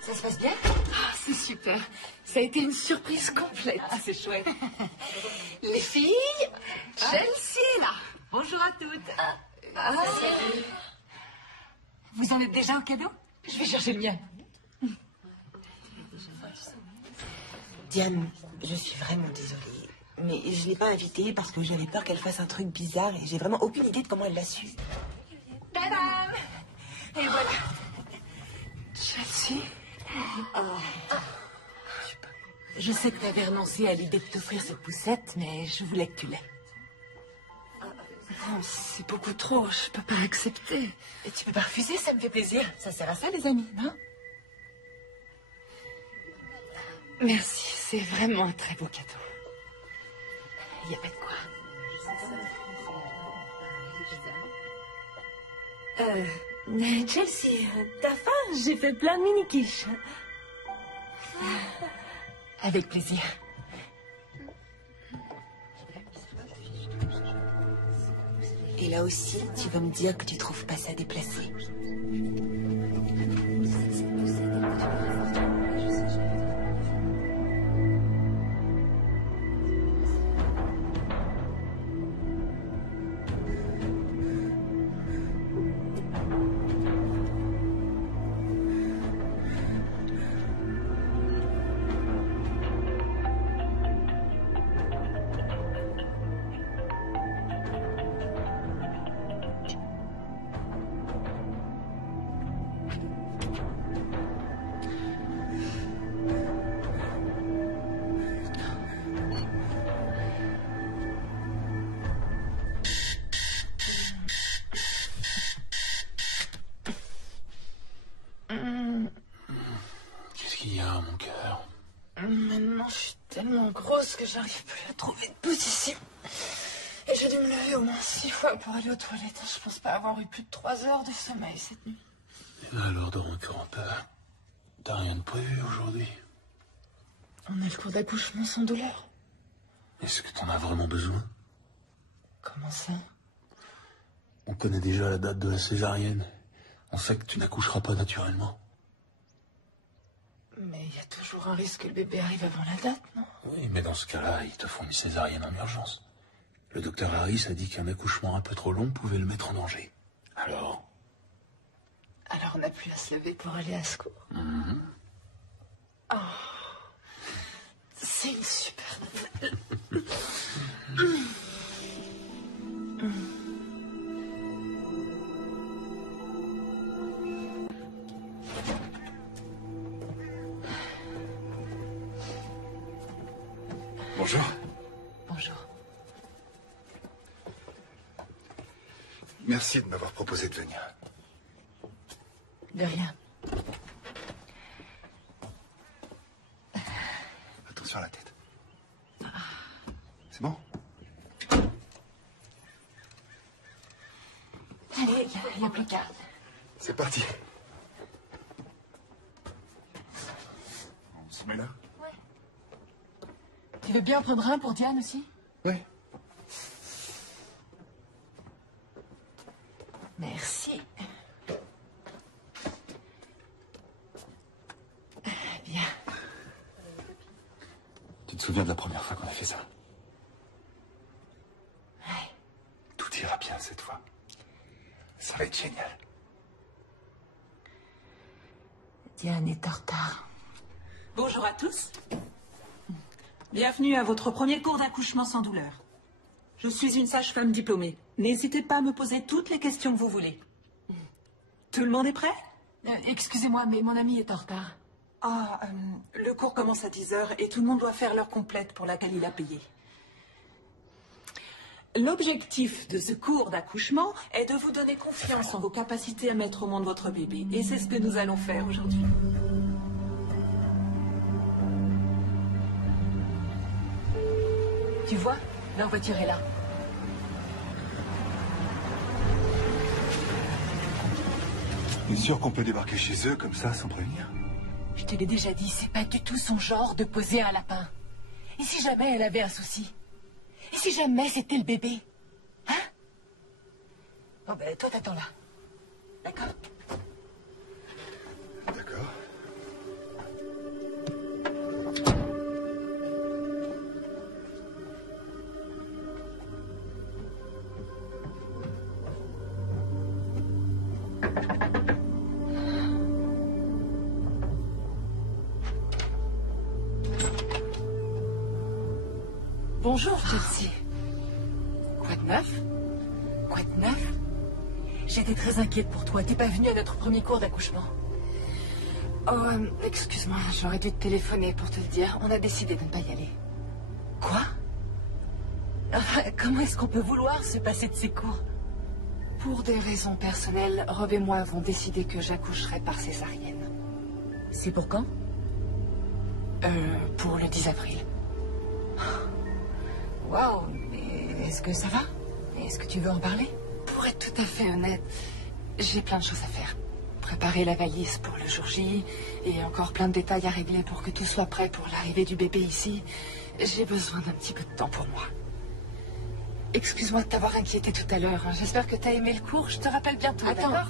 Ça se passe bien? Ah, c'est super. Ça a été une surprise complète. Ah, c'est chouette. Les filles, Chelsea est là. Bonjour à toutes. Salut. Vous en êtes déjà au cadeau? Je vais chercher le mien. Diane, je suis vraiment désolée. Mais je ne l'ai pas invitée parce que j'avais peur qu'elle fasse un truc bizarre et j'ai vraiment aucune idée de comment elle l'a su. Tadam! Et voilà. Chelsea. Je sais que tu avais renoncé à l'idée de t'offrir cette poussette, mais je voulais que tu l'aies. Non, c'est beaucoup trop, je peux pas accepter. Et tu peux pas refuser, ça me fait plaisir. Ça sert à ça, les amis, non? Merci, c'est vraiment un très beau cadeau. Il n'y a pas de quoi. Chelsea, t'as faim? J'ai fait plein de mini-quiches. Avec plaisir. Et là aussi, tu vas me dire que tu trouves pas ça déplacé. Qu'est-ce qu'il y a, mon cœur? Maintenant, je suis tellement grosse que j'arrive plus à trouver de position. Et j'ai dû me lever au moins 6 fois pour aller aux toilettes. Je pense pas avoir eu plus de 3 heures de sommeil cette nuit. Et alors, dors encore un peu. T'as rien de prévu aujourd'hui? On a le cours d'accouchement sans douleur. Est-ce que t'en as vraiment besoin? Comment ça? On connaît déjà la date de la césarienne. On sait que tu n'accoucheras pas naturellement. Mais il y a toujours un risque que le bébé arrive avant la date, non? Oui, mais dans ce cas-là, ils te font une césarienne en urgence. Le docteur Harris a dit qu'un accouchement un peu trop long pouvait le mettre en danger. Alors? Alors on n'a plus à se lever pour aller à secours. Oh, c'est une super nouvelle. Bonjour. Bonjour. Merci de m'avoir proposé de venir. De rien. Attention à la tête. C'est bon? Allez, il n'y a plus qu'à. C'est parti. On se met là? Tu veux bien en prendre un pour Diane aussi? Oui. Merci. Bien. Tu te souviens de la première fois qu'on a fait ça? Ouais. Tout ira bien cette fois. Ça va être génial. Diane est en retard. Bonjour à tous. Bienvenue à votre premier cours d'accouchement sans douleur. Je suis une sage-femme diplômée. N'hésitez pas à me poser toutes les questions que vous voulez. Tout le monde est prêt? Excusez-moi, mais mon ami est en retard. Le cours commence à 10h et tout le monde doit faire l'heure complète pour laquelle il a payé. L'objectif de ce cours d'accouchement est de vous donner confiance en vos capacités à mettre au monde votre bébé. Et c'est ce que nous allons faire aujourd'hui. Tu vois, leur voiture est là. T'es sûr qu'on peut débarquer chez eux comme ça sans prévenir? Je te l'ai déjà dit, c'est pas du tout son genre de poser un lapin. Et si jamais elle avait un souci? Et si jamais c'était le bébé? Hein? Bon ben, toi t'attends là. D'accord? D'accord. Bonjour, Chelsea. Quoi de neuf? Quoi de neuf? J'étais très inquiète pour toi. T'es pas venue à notre premier cours d'accouchement. Oh, excuse-moi, j'aurais dû te téléphoner pour te le dire. On a décidé de ne pas y aller. Quoi? Enfin, comment est-ce qu'on peut vouloir se passer de ces cours? Pour des raisons personnelles, Rob et moi avons décidé que j'accoucherai par césarienne. C'est pour quand? Pour le 10 avril. Waouh, mais est-ce que ça va? Est-ce que tu veux en parler? Pour être tout à fait honnête, j'ai plein de choses à faire. Préparer la valise pour le jour J, et encore plein de détails à régler pour que tout soit prêt pour l'arrivée du bébé ici. J'ai besoin d'un petit peu de temps pour moi. Excuse-moi de t'avoir inquiété tout à l'heure. J'espère que t'as aimé le cours. Je te rappelle bientôt, d'accord?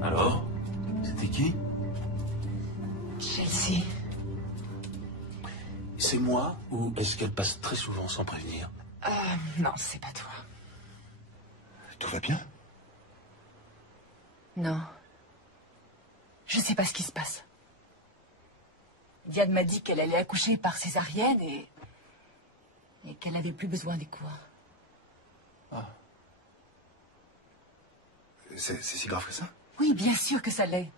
Alors? C'était qui? Chelsea. C'est moi ou est-ce qu'elle passe très souvent sans prévenir? Non, c'est pas toi. Tout va bien? Non. Je sais pas ce qui se passe. Diane m'a dit qu'elle allait accoucher par césarienne et qu'elle avait plus besoin des cours. Ah. C'est si grave que ça? Oui, bien sûr que ça l'est.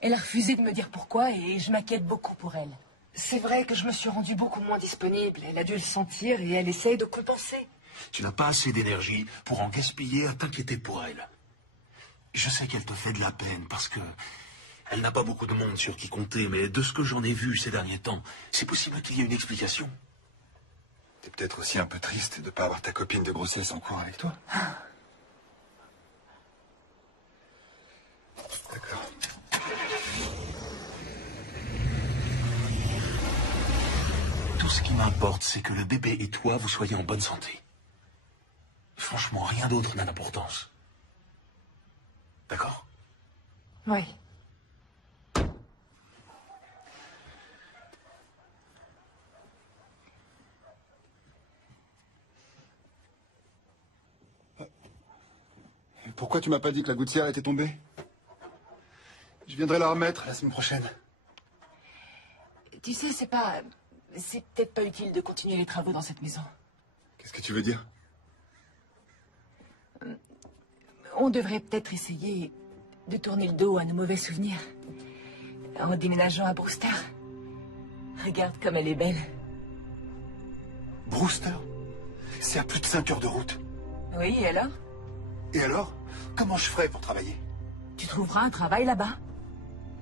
Elle a refusé de me dire pourquoi et je m'inquiète beaucoup pour elle. C'est vrai que je me suis rendue beaucoup moins disponible. Elle a dû le sentir et elle essaye de compenser. Tu n'as pas assez d'énergie pour en gaspiller à t'inquiéter pour elle. Je sais qu'elle te fait de la peine parce que elle n'a pas beaucoup de monde sur qui compter, mais de ce que j'en ai vu ces derniers temps, c'est possible qu'il y ait une explication. T'es peut-être aussi un peu triste de ne pas avoir ta copine de grossesse en cours avec toi. D'accord. Tout ce qui m'importe, c'est que le bébé et toi, vous soyez en bonne santé. Franchement, rien d'autre n'a d'importance. D'accord? Oui. Pourquoi tu m'as pas dit que la gouttière était tombée? Je viendrai la remettre la semaine prochaine. Tu sais, c'est peut-être pas utile de continuer les travaux dans cette maison. Qu'est-ce que tu veux dire? On devrait peut-être essayer de tourner le dos à nos mauvais souvenirs. En déménageant à Brewster. Regarde comme elle est belle. Brewster? C'est à plus de 5 heures de route. Oui, et alors? Et alors? Comment je ferai pour travailler? Tu trouveras un travail là-bas.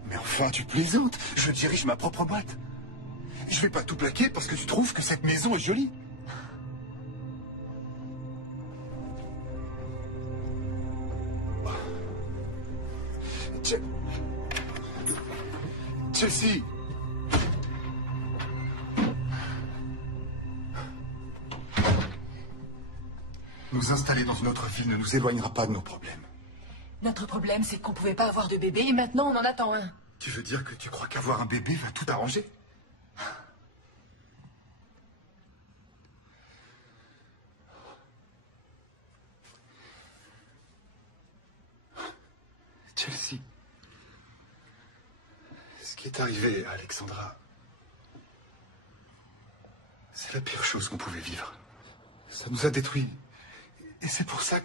Mais enfin, tu plaisantes. Je dirige ma propre boîte. Je vais pas tout plaquer parce que tu trouves que cette maison est jolie. Chelsea! Nous installer dans une autre ville ne nous éloignera pas de nos problèmes. Notre problème, c'est qu'on pouvait pas avoir de bébé et maintenant on en attend un. Tu veux dire que tu crois qu'avoir un bébé va tout arranger? Chelsea, ce qui est arrivé à Alexandra, c'est la pire chose qu'on pouvait vivre. Ça nous a détruits. Et c'est pour ça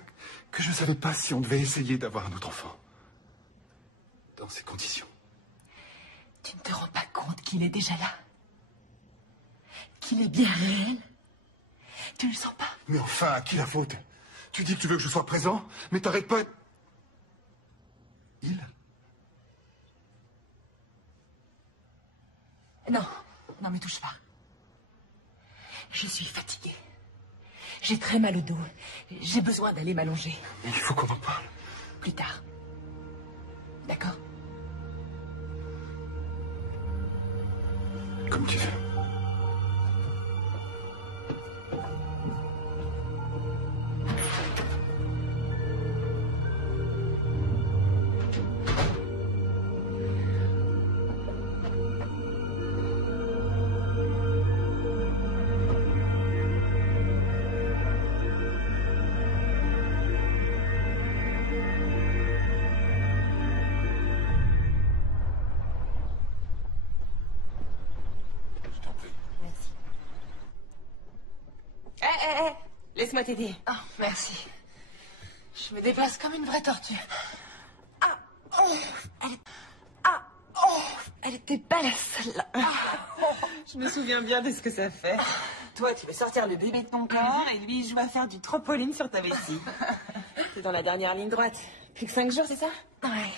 que je ne savais pas si on devait essayer d'avoir un autre enfant. Dans ces conditions. Tu ne te rends pas compte qu'il est déjà là? Qu'il est bien réel? Tu le sens pas? Mais enfin, à qui la faute? Tu dis que tu veux que je sois présent, mais t'arrêtes pas... Il? Non, non mais touche pas. Je suis fatiguée. J'ai très mal au dos. J'ai besoin d'aller m'allonger. Il faut qu'on en parle. Plus tard. D'accord? Comme tu veux. Laisse-moi t'aider. Oh, merci. Je me déplace comme une vraie tortue. Elle était belle, celle-là. Je me souviens bien de ce que ça fait. Toi, tu veux sortir le bébé de ton corps et lui, il joue à faire du trampoline sur ta vessie. T'es dans la dernière ligne droite. Plus que 5 jours, c'est ça? Ouais.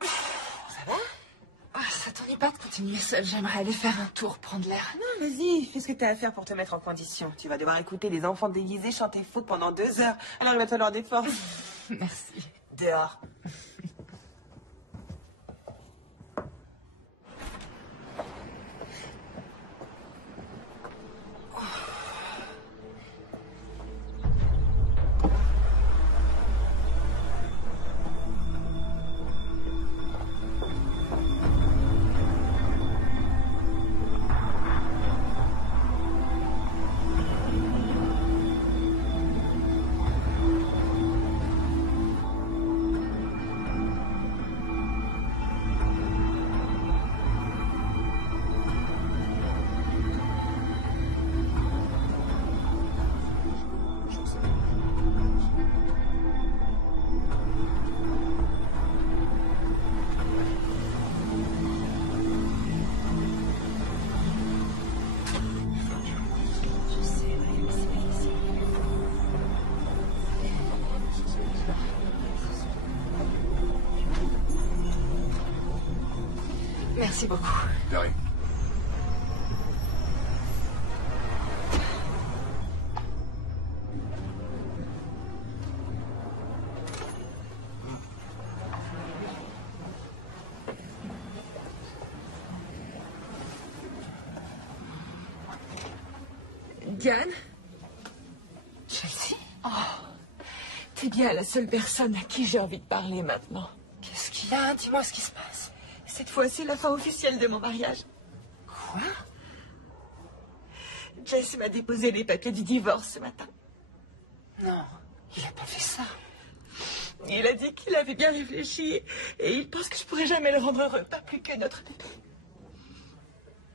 Ça va? Ça t'ennuie pas de continuer seule? J'aimerais aller faire un tour, prendre l'air. Non, vas-y, fais ce que t'as à faire pour te mettre en condition. Tu vas devoir écouter des enfants déguisés chanter faux pendant 2 heures. Alors il va te falloir des forces. Merci. Dehors. Merci beaucoup. De rien. Diane? Chelsea? Oh, t'es bien la seule personne à qui j'ai envie de parler maintenant. Qu'est-ce qu'il y a? Dis-moi ce qui se passe. Cette fois, c'est la fin officielle de mon mariage. Quoi? Jess m'a déposé les papiers du divorce ce matin. Non, il a pas fait ça. Il a dit qu'il avait bien réfléchi et il pense que je pourrais jamais le rendre heureux, pas plus que notre bébé.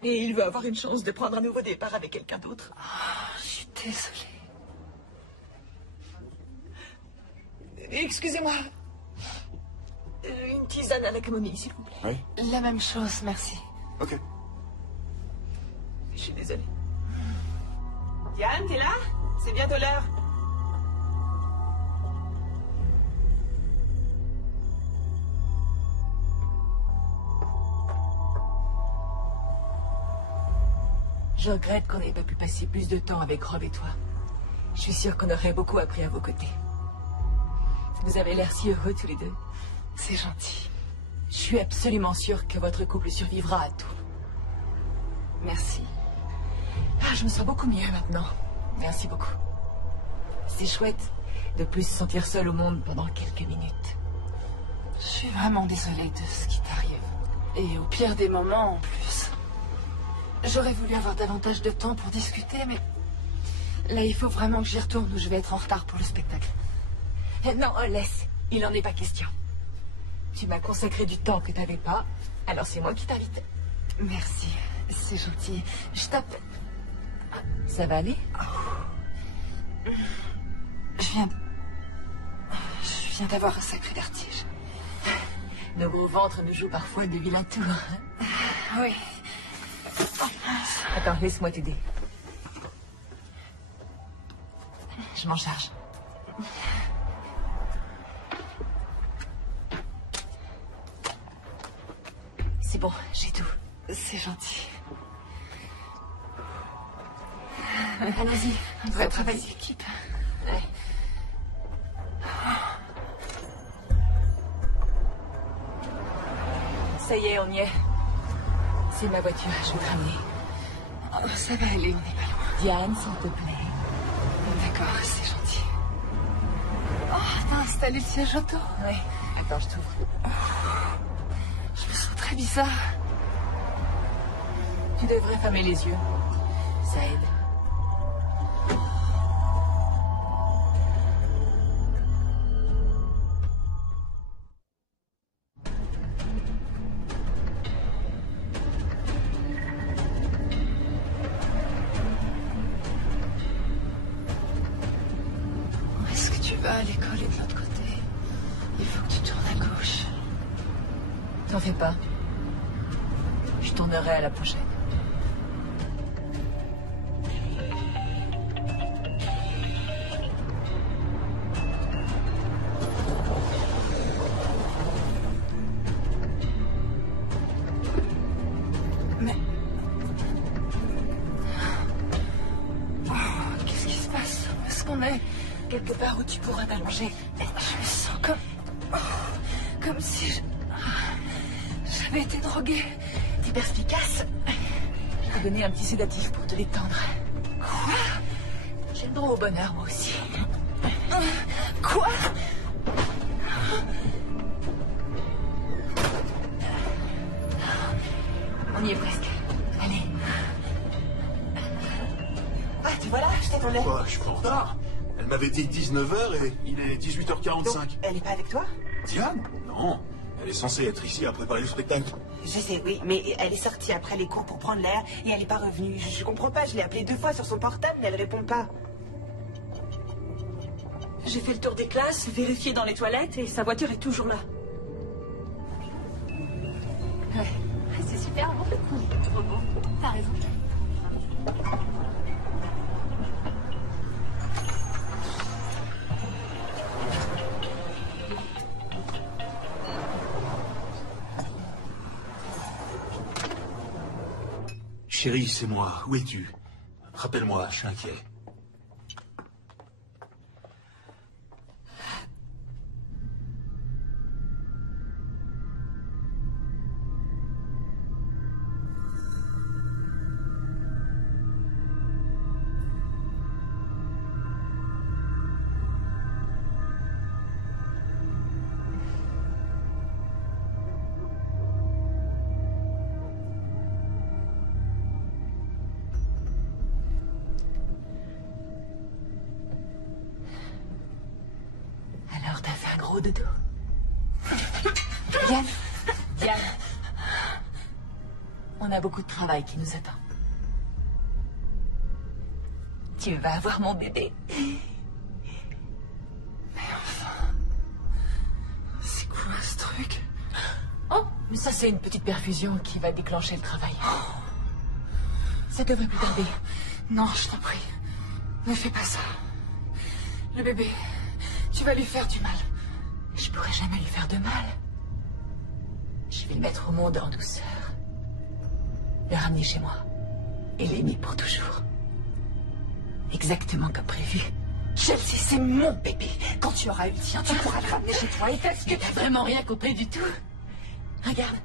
Et il veut avoir une chance de prendre un nouveau départ avec quelqu'un d'autre. Oh, je suis désolée. Excusez-moi. Une tisane à la camomille, s'il vous plaît. Oui. La même chose, merci. Ok. Je suis désolée. Diane, t'es là? C'est bientôt l'heure. Je regrette qu'on n'ait pas pu passer plus de temps avec Rob et toi. Je suis sûre qu'on aurait beaucoup appris à vos côtés. Vous avez l'air si heureux tous les deux. C'est gentil. Je suis absolument sûre que votre couple survivra à tout. Merci. Ah, je me sens beaucoup mieux maintenant. Merci beaucoup. C'est chouette de plus se sentir seule au monde pendant quelques minutes. Je suis vraiment désolée de ce qui t'arrive. Et au pire des moments, en plus. J'aurais voulu avoir davantage de temps pour discuter, mais... Là, il faut vraiment que j'y retourne ou je vais être en retard pour le spectacle. Non, laisse. Il n'en est pas question. Tu m'as consacré du temps que t'avais pas, alors c'est moi qui t'invite. Merci, c'est gentil. Je t'appelle... Ça va aller? Je viens d'avoir un sacré vertige. Nos gros ventres nous jouent parfois de vilains tours. Oui. Attends, laisse-moi t'aider. Je m'en charge. C'est bon, j'ai tout. C'est gentil. Allons-y, On devrait travailler d'équipe. Ouais. Ça y est, on y est. C'est ma voiture, je vais te ramener. Oh, ça va aller, on n'est pas loin. Diane, s'il te plaît. D'accord, c'est gentil. Oh, t'as installé le siège auto? Oui. Attends, je t'ouvre. Je me sens très bizarre. Tu devrais fermer les yeux. Ça aide. vas à l'école et de l'autre côté. Il faut que tu tournes à gauche. T'en fais pas. Je tournerai à la prochaine. Mais... Oh, qu'est-ce qui se passe? Où est-ce qu'on est? Quelque part où tu pourras t'allonger. Je me sens comme si j'avais été droguée. T'es perspicace. Je t'ai donné un petit sédatif pour te détendre. Quoi? J'ai le droit au bonheur, moi aussi. Quoi? On y est presque. Allez. Ah, tu vois là, je t'attendais. Quoi, je suis en retard? Elle m'avait dit 19h et il est 18h45. Donc, elle est pas avec toi? Diane? Non. Elle est censée être ici à préparer le spectacle. Je sais, oui, mais elle est sortie après les cours pour prendre l'air et elle n'est pas revenue. Je comprends pas, je l'ai appelée 2 fois sur son portable, mais elle répond pas. J'ai fait le tour des classes, vérifié dans les toilettes et sa voiture est toujours là. Ouais, c'est super bon. Trop beau. T'as raison. Chérie, c'est moi. Où es-tu? Rappelle-moi, je suis inquiet. Alors, t'as fait un gros dodo. Diane, Diane, on a beaucoup de travail qui nous attend. Tu vas avoir mon bébé. Mais enfin, c'est quoi ce truc? Oh, mais ça c'est une petite perfusion qui va déclencher le travail. Ça devrait plus tarder. Non, je t'en prie, ne fais pas ça. Le bébé, tu vas lui faire du mal. Je pourrais jamais lui faire de mal. Je vais le mettre au monde en douceur. Le ramener chez moi. Et l'aimer pour toujours. Exactement comme prévu. Chelsea, c'est mon bébé. Quand tu auras eu le tien, tu pourras le ramener chez toi et faire ce que t'as vraiment rien compris du tout. Regarde.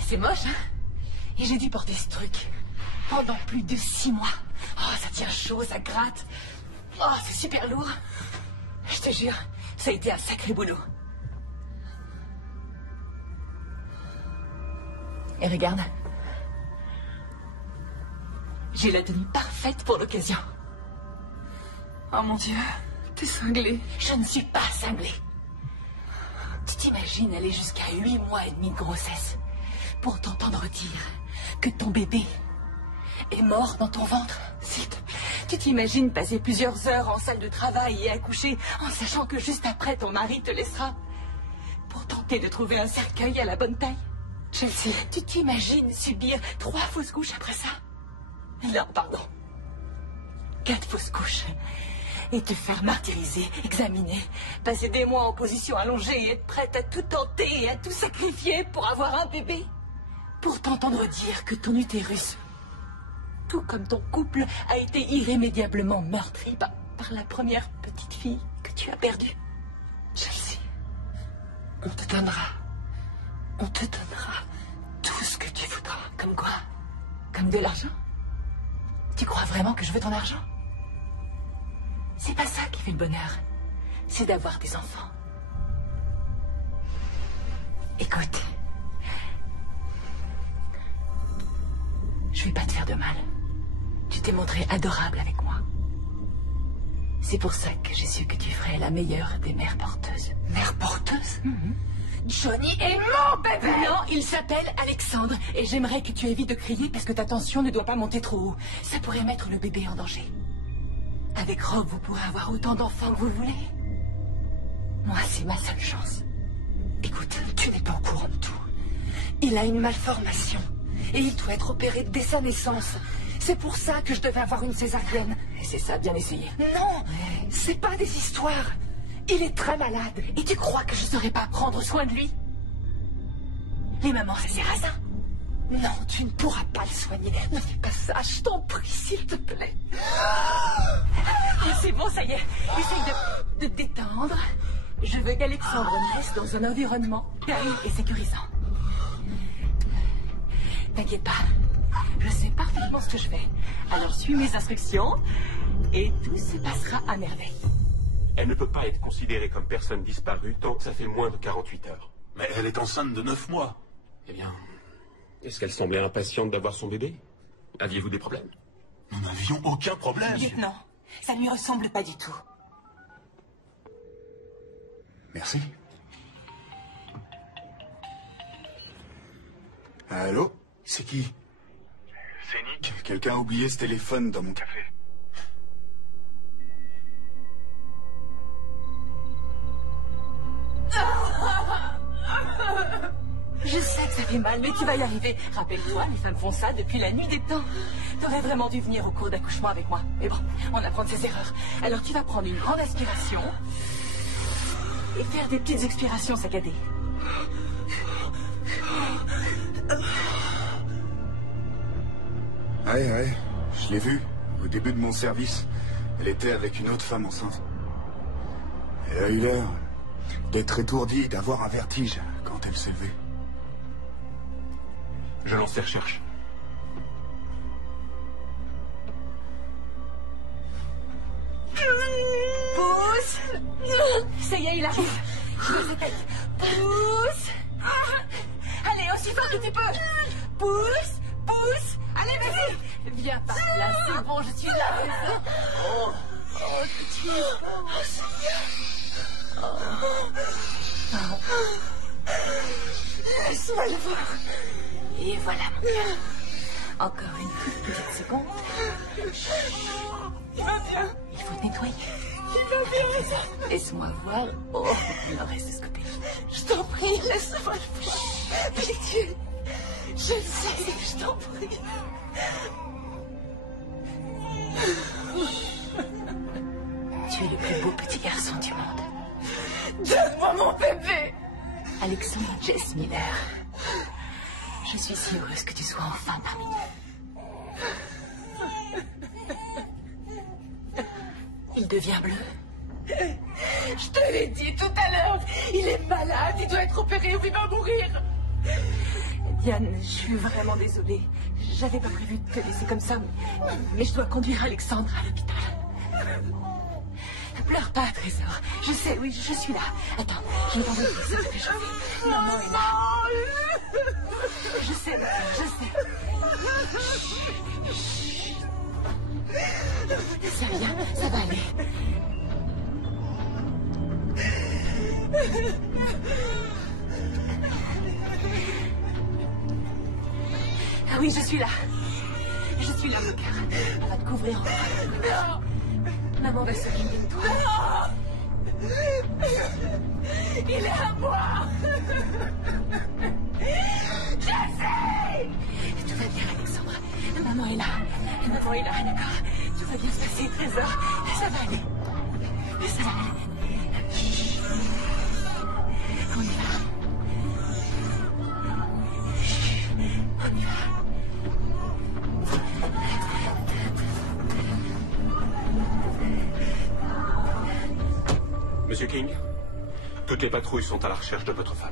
C'est moche, hein? Et j'ai dû porter ce truc pendant plus de 6 mois. Oh, ça tient chaud, ça gratte. Oh, c'est super lourd. Je te jure, ça a été un sacré boulot. Et regarde. J'ai la tenue parfaite pour l'occasion. Oh mon Dieu, t'es cinglée. Je ne suis pas cinglée. Tu t'imagines aller jusqu'à 8 mois et demi de grossesse pour t'entendre dire que ton bébé est mort dans ton ventre? S'il te plaît. Tu t'imagines passer plusieurs heures en salle de travail et accoucher en sachant que juste après ton mari te laissera pour tenter de trouver un cercueil à la bonne taille? Chelsea, tu t'imagines subir 3 fausses couches après ça? Non, pardon. 4 fausses couches. Et te faire martyriser, examiner, passer des mois en position allongée et être prête à tout tenter et à tout sacrifier pour avoir un bébé. Pour t'entendre dire que ton utérus, tout comme ton couple, a été irrémédiablement meurtri par la première petite fille que tu as perdue. Chelsea, on te donnera tout ce que tu voudras. Comme quoi? Comme de l'argent? Tu crois vraiment que je veux ton argent? C'est pas ça qui fait le bonheur. C'est d'avoir des enfants. Écoute. Je vais pas te faire de mal. Tu t'es montré adorable avec moi. C'est pour ça que j'ai su que tu ferais la meilleure des mères porteuses. Mère porteuse? Johnny est mon bébé! Non, il s'appelle Alexandre. Et j'aimerais que tu évites de crier parce que ta tension ne doit pas monter trop haut. Ça pourrait mettre le bébé en danger. Avec Rob, vous pourrez avoir autant d'enfants que vous voulez. Moi, c'est ma seule chance. Écoute, tu n'es pas au courant de tout. Il a une malformation. Et il doit être opéré dès sa naissance. C'est pour ça que je devais avoir une césarienne. Et c'est ça, bien essayé. Non, c'est pas des histoires. Il est très malade. Et tu crois que je saurais pas prendre soin de lui? Les mamans, c'est Sarrazin. Non, tu ne pourras pas le soigner. Ne fais pas ça, je t'en prie, s'il te plaît. C'est bon, ça y est. Essaye de te détendre. Je veux qu'Alexandre naisse dans un environnement calme et sécurisant. T'inquiète pas. Je sais parfaitement ce que je fais. Alors suis mes instructions et tout se passera à merveille. Elle ne peut pas être considérée comme personne disparue tant que ça fait moins de 48 heures. Mais elle est enceinte de 9 mois. Eh bien, est-ce qu'elle semblait impatiente d'avoir son bébé? Aviez-vous des problèmes? Nous n'avions aucun problème. Lieutenant, ça ne lui ressemble pas du tout. Merci. Allô? C'est qui? C'est Nick. Quelqu'un a oublié ce téléphone dans mon café. Je sais que ça fait mal, mais tu vas y arriver. Rappelle-toi, les femmes font ça depuis la nuit des temps. T'aurais vraiment dû venir au cours d'accouchement avec moi. Mais bon, on apprend de ses erreurs. Alors tu vas prendre une grande aspiration et faire des petites expirations saccadées. Ouais, je l'ai vue. Au début de mon service, elle était avec une autre femme enceinte. Elle a eu l'air d'être étourdie, d'avoir un vertige quand elle s'est levée. Je lance les recherches. Pousse. Ça y est, il arrive. Je veux sa tête. Pousse. Allez, aussi fort que tu peux. Pousse. Pousse. Allez, vas-y. Viens par là, c'est bon, je suis là. Oh, tu es bon. Laisse-moi le voir. Et voilà mon cœur. Encore une toute petite seconde. Il va bien. Il faut nettoyer. Il va bien, ça. Laisse-moi voir. Oh, le reste de ce côté. Je t'en prie, laisse-moi le voir. Pitié. Je le sais, je t'en prie. Tu es le plus beau petit garçon du monde. Donne-moi mon bébé. Alexandre Jess Miller. Je suis si heureuse que tu sois enfin parmi nous. Il devient bleu. Je te l'ai dit tout à l'heure. Il est malade, il doit être opéré ou il va mourir. Diane, je suis vraiment désolée. J'avais pas prévu de te laisser comme ça, mais je dois conduire Alexandre à l'hôpital. Pleure pas, Trésor. Je sais, oui, je suis là. Attends, je vais t'envoyer ce que je fais. Maman est là. Je sais, je sais. Ça vient, ça va aller. Ah oui, je suis là. Je suis là, mon cœur. On va te couvrir en bras. Maman va s'occuper de toi. Non. Il est à moi. Jessie. Tout va bien, Alexandre. Maman est là. Maman est là, d'accord. Tout va bien se passer, Trésor. Ça va aller. Ça va aller. On y va. On y va. Monsieur King, toutes les patrouilles sont à la recherche de votre femme.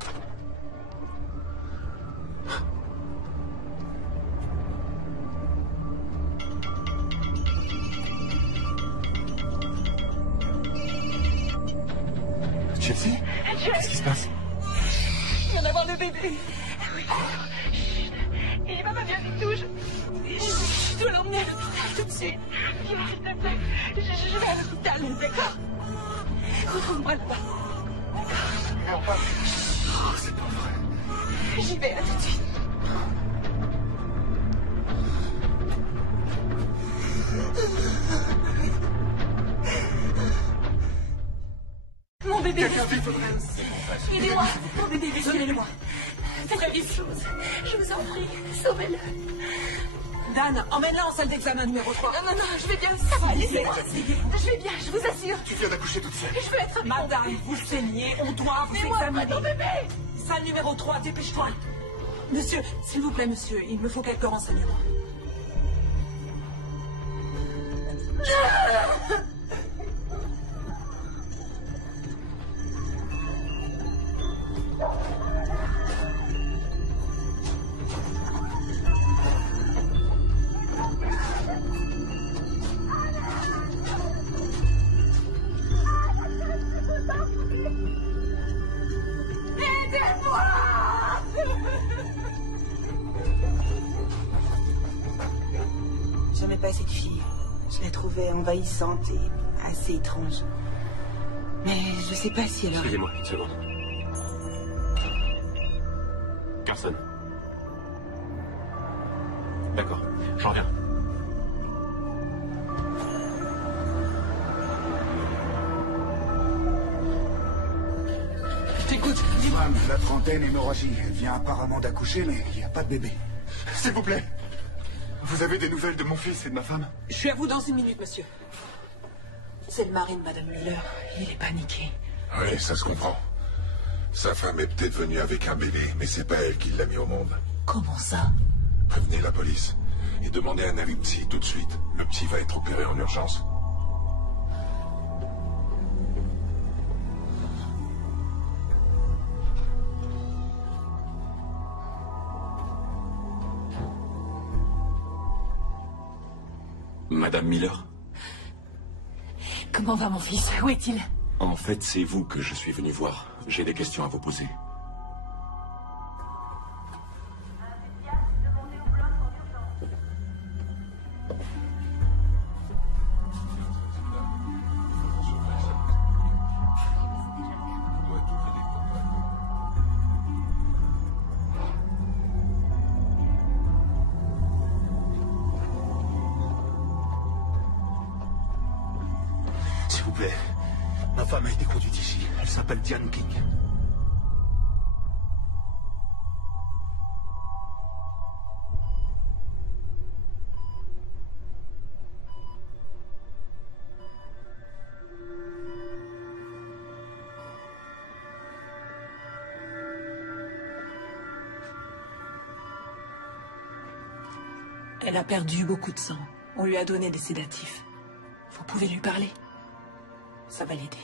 Chelsea? Qu'est-ce qui se passe? Je viens d'avoir le bébé. Oui. Il va pas bien du tout. Je dois l'emmener à l'hôpital tout de suite. S'il te plaît. Je vais à l'hôpital, d'accord? Retrouve-moi là-bas. D'accord? Oh, c'est pas vrai. J'y vais, à tout de suite. bébé. Quelqu'un vite. Aidez-moi. Mon bébé, donnez-le-moi. Faites quelque chose. Je vous en prie, sauvez-le. Dan, emmène-la en salle d'examen numéro 3. Non, je vais bien. Ça va, laissez-moi. Je vais bien, je vous assure. Tu viens d'accoucher toute seule. Je veux être... Madame, vous saignez, on doit vous examiner. Mon bébé. Salle numéro 3, dépêche-toi. Monsieur, s'il vous plaît, monsieur, il me faut quelques renseignements. J'aimais pas cette fille. Je la trouvais envahissante et assez étrange. Mais je sais pas si elle aurait... Excusez-moi, une seconde. Carson. D'accord, j'en reviens. Je t'écoute, dis-moi. Femme, la trentaine, hémorragie. Elle vient apparemment d'accoucher, mais il n'y a pas de bébé. S'il vous plaît. Vous avez des nouvelles de mon fils et de ma femme? Je suis à vous dans une minute, monsieur. C'est le mari de Madame Müller. Il est paniqué. Oui, ça se comprend. Sa femme est peut-être venue avec un bébé, mais c'est pas elle qui l'a mis au monde. Comment ça? Prévenez la police et demandez un avis psy tout de suite. Le petit va être opéré en urgence. Madame Miller? Comment va mon fils? Où est-il? En fait, c'est vous que je suis venu voir. J'ai des questions à vous poser. S'il vous plaît, ma femme a été conduite ici. Elle s'appelle Diane King. Elle a perdu beaucoup de sang. On lui a donné des sédatifs. Vous pouvez lui parler. Ça va l'aider.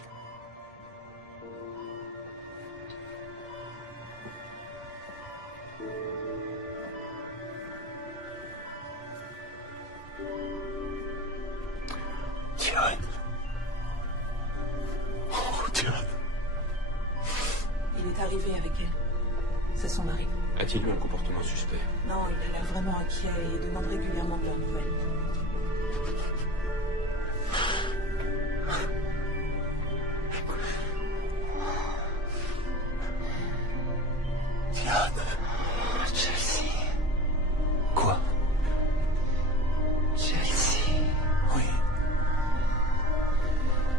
Diane. Oh, Diane. Il est arrivé avec elle. C'est son mari. A-t-il eu un comportement suspect? Non, il a l'air vraiment inquiet et demande régulièrement de leurs nouvelles. Diane. Chelsea. Quoi? Chelsea. Oui.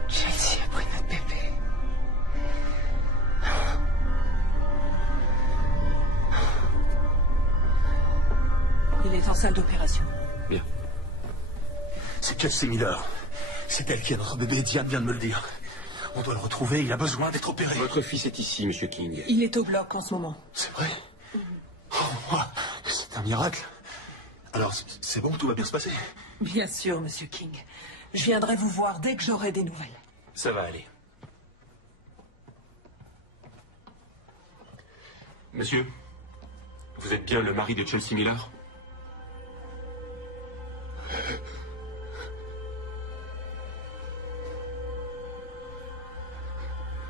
Chelsea a pris notre bébé. Il est en salle d'opération. Bien. C'est Chelsea Miller. C'est elle qui est notre bébé, Diane vient de me le dire. On doit le retrouver, il a besoin d'être opéré. Votre fils est ici, Monsieur King. Il est au bloc en ce moment. C'est vrai? Oh, c'est un miracle. Alors, c'est bon, tout va bien se passer? Bien sûr, Monsieur King. Je viendrai vous voir dès que j'aurai des nouvelles. Ça va aller. Monsieur, vous êtes bien le mari de Chelsea Miller?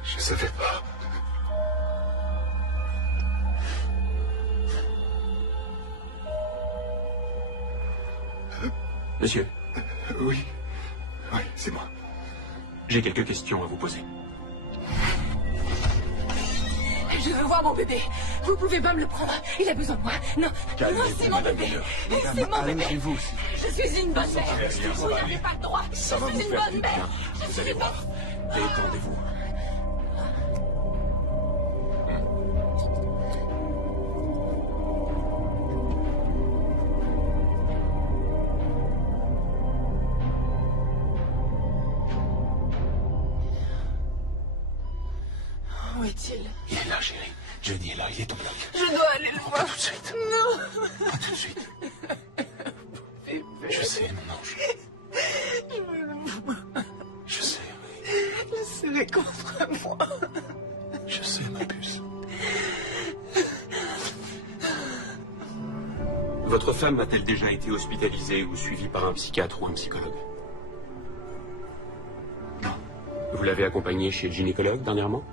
Je savais pas. Monsieur. Oui. Oui, c'est moi. J'ai quelques questions à vous poser. Je veux voir mon bébé. Vous pouvez pas me le prendre. Il a besoin de moi. Non, non, c'est mon bébé. C'est mon bébé. Allez-vous. Je suis une bonne mère. Vous n'avez pas le droit. Je Ça va suis vous une faire bonne du mère. bien. Vous allez voir. Détendez-vous. Où est-il? Il est là, chérie. Johnny est là, il est au bloc. Je dois aller le voir. Pas tout de suite. Non. Pas tout de suite. Je sais, mon ange. Je veux le voir. Je sais. Le serrer contre moi. Je sais, ma puce. Votre femme a-t-elle déjà été hospitalisée ou suivie par un psychiatre ou un psychologue? Non. Vous l'avez accompagnée chez le gynécologue dernièrement?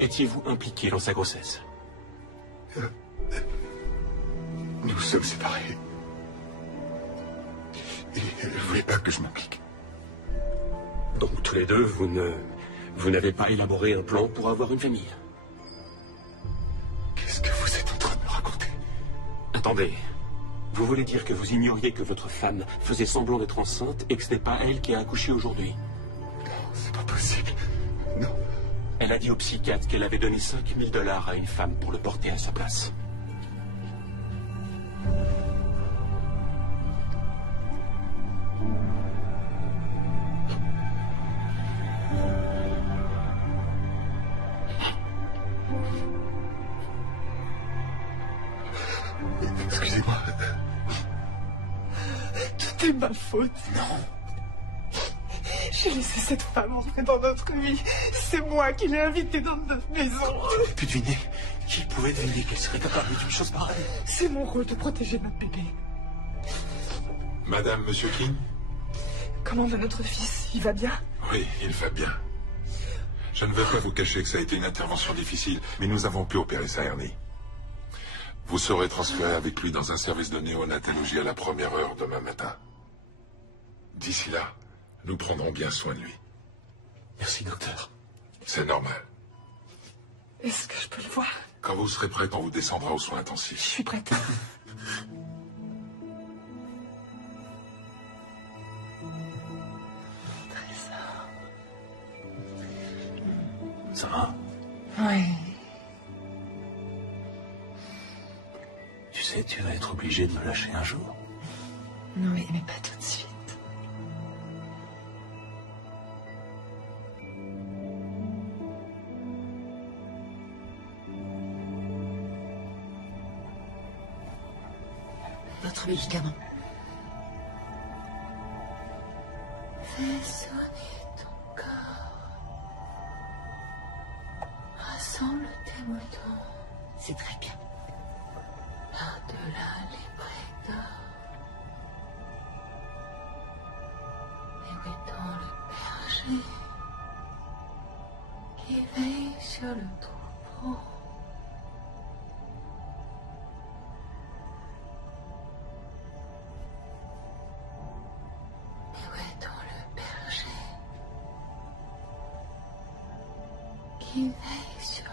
Étiez-vous impliqué dans sa grossesse? Nous sommes séparés. Et elle ne voulait pas que je m'implique. Donc tous les deux, vous n'avez pas élaboré un plan pour avoir une famille? Qu'est-ce que vous êtes en train de me raconter? Attendez. Vous voulez dire que vous ignoriez que votre femme faisait semblant d'être enceinte et que ce n'est pas elle qui a accouché aujourd'hui? Non, c'est pas possible. Non. Elle a dit au psychiatre qu'elle avait donné 5 000 $ à une femme pour le porter à sa place. Excusez-moi. Tout est ma faute. Non. J'ai laissé cette femme entrer dans notre vie. C'est moi qui l'ai invitée dans notre maison. Tu aurais pu deviner. Qui pouvait deviner qu'elle serait capable d'une chose pareille? C'est mon rôle de protéger notre bébé. Madame, Monsieur King? Comment va notre fils? Il va bien? Oui, il va bien. Je ne vais pas vous cacher que ça a été une intervention difficile, mais nous avons pu opérer sa hernie. Vous serez transféré avec lui dans un service de néonatologie à la première heure demain matin. D'ici là, nous prendrons bien soin de lui. Merci, docteur. C'est normal. Est-ce que je peux le voir? Quand vous serez prête, on vous descendra aux soins intensifs. Je suis prête. Ça va? Oui. Tu sais, tu vas être obligé de me lâcher un jour. Oui, mais pas tout de suite. Votre médicament. Fais sonner ton corps. Rassemble tes moutons. C'est très bien. Par-delà les prédateurs. Et où étant le berger qui veille sur le troupeau. Et où étant le berger qui veille sur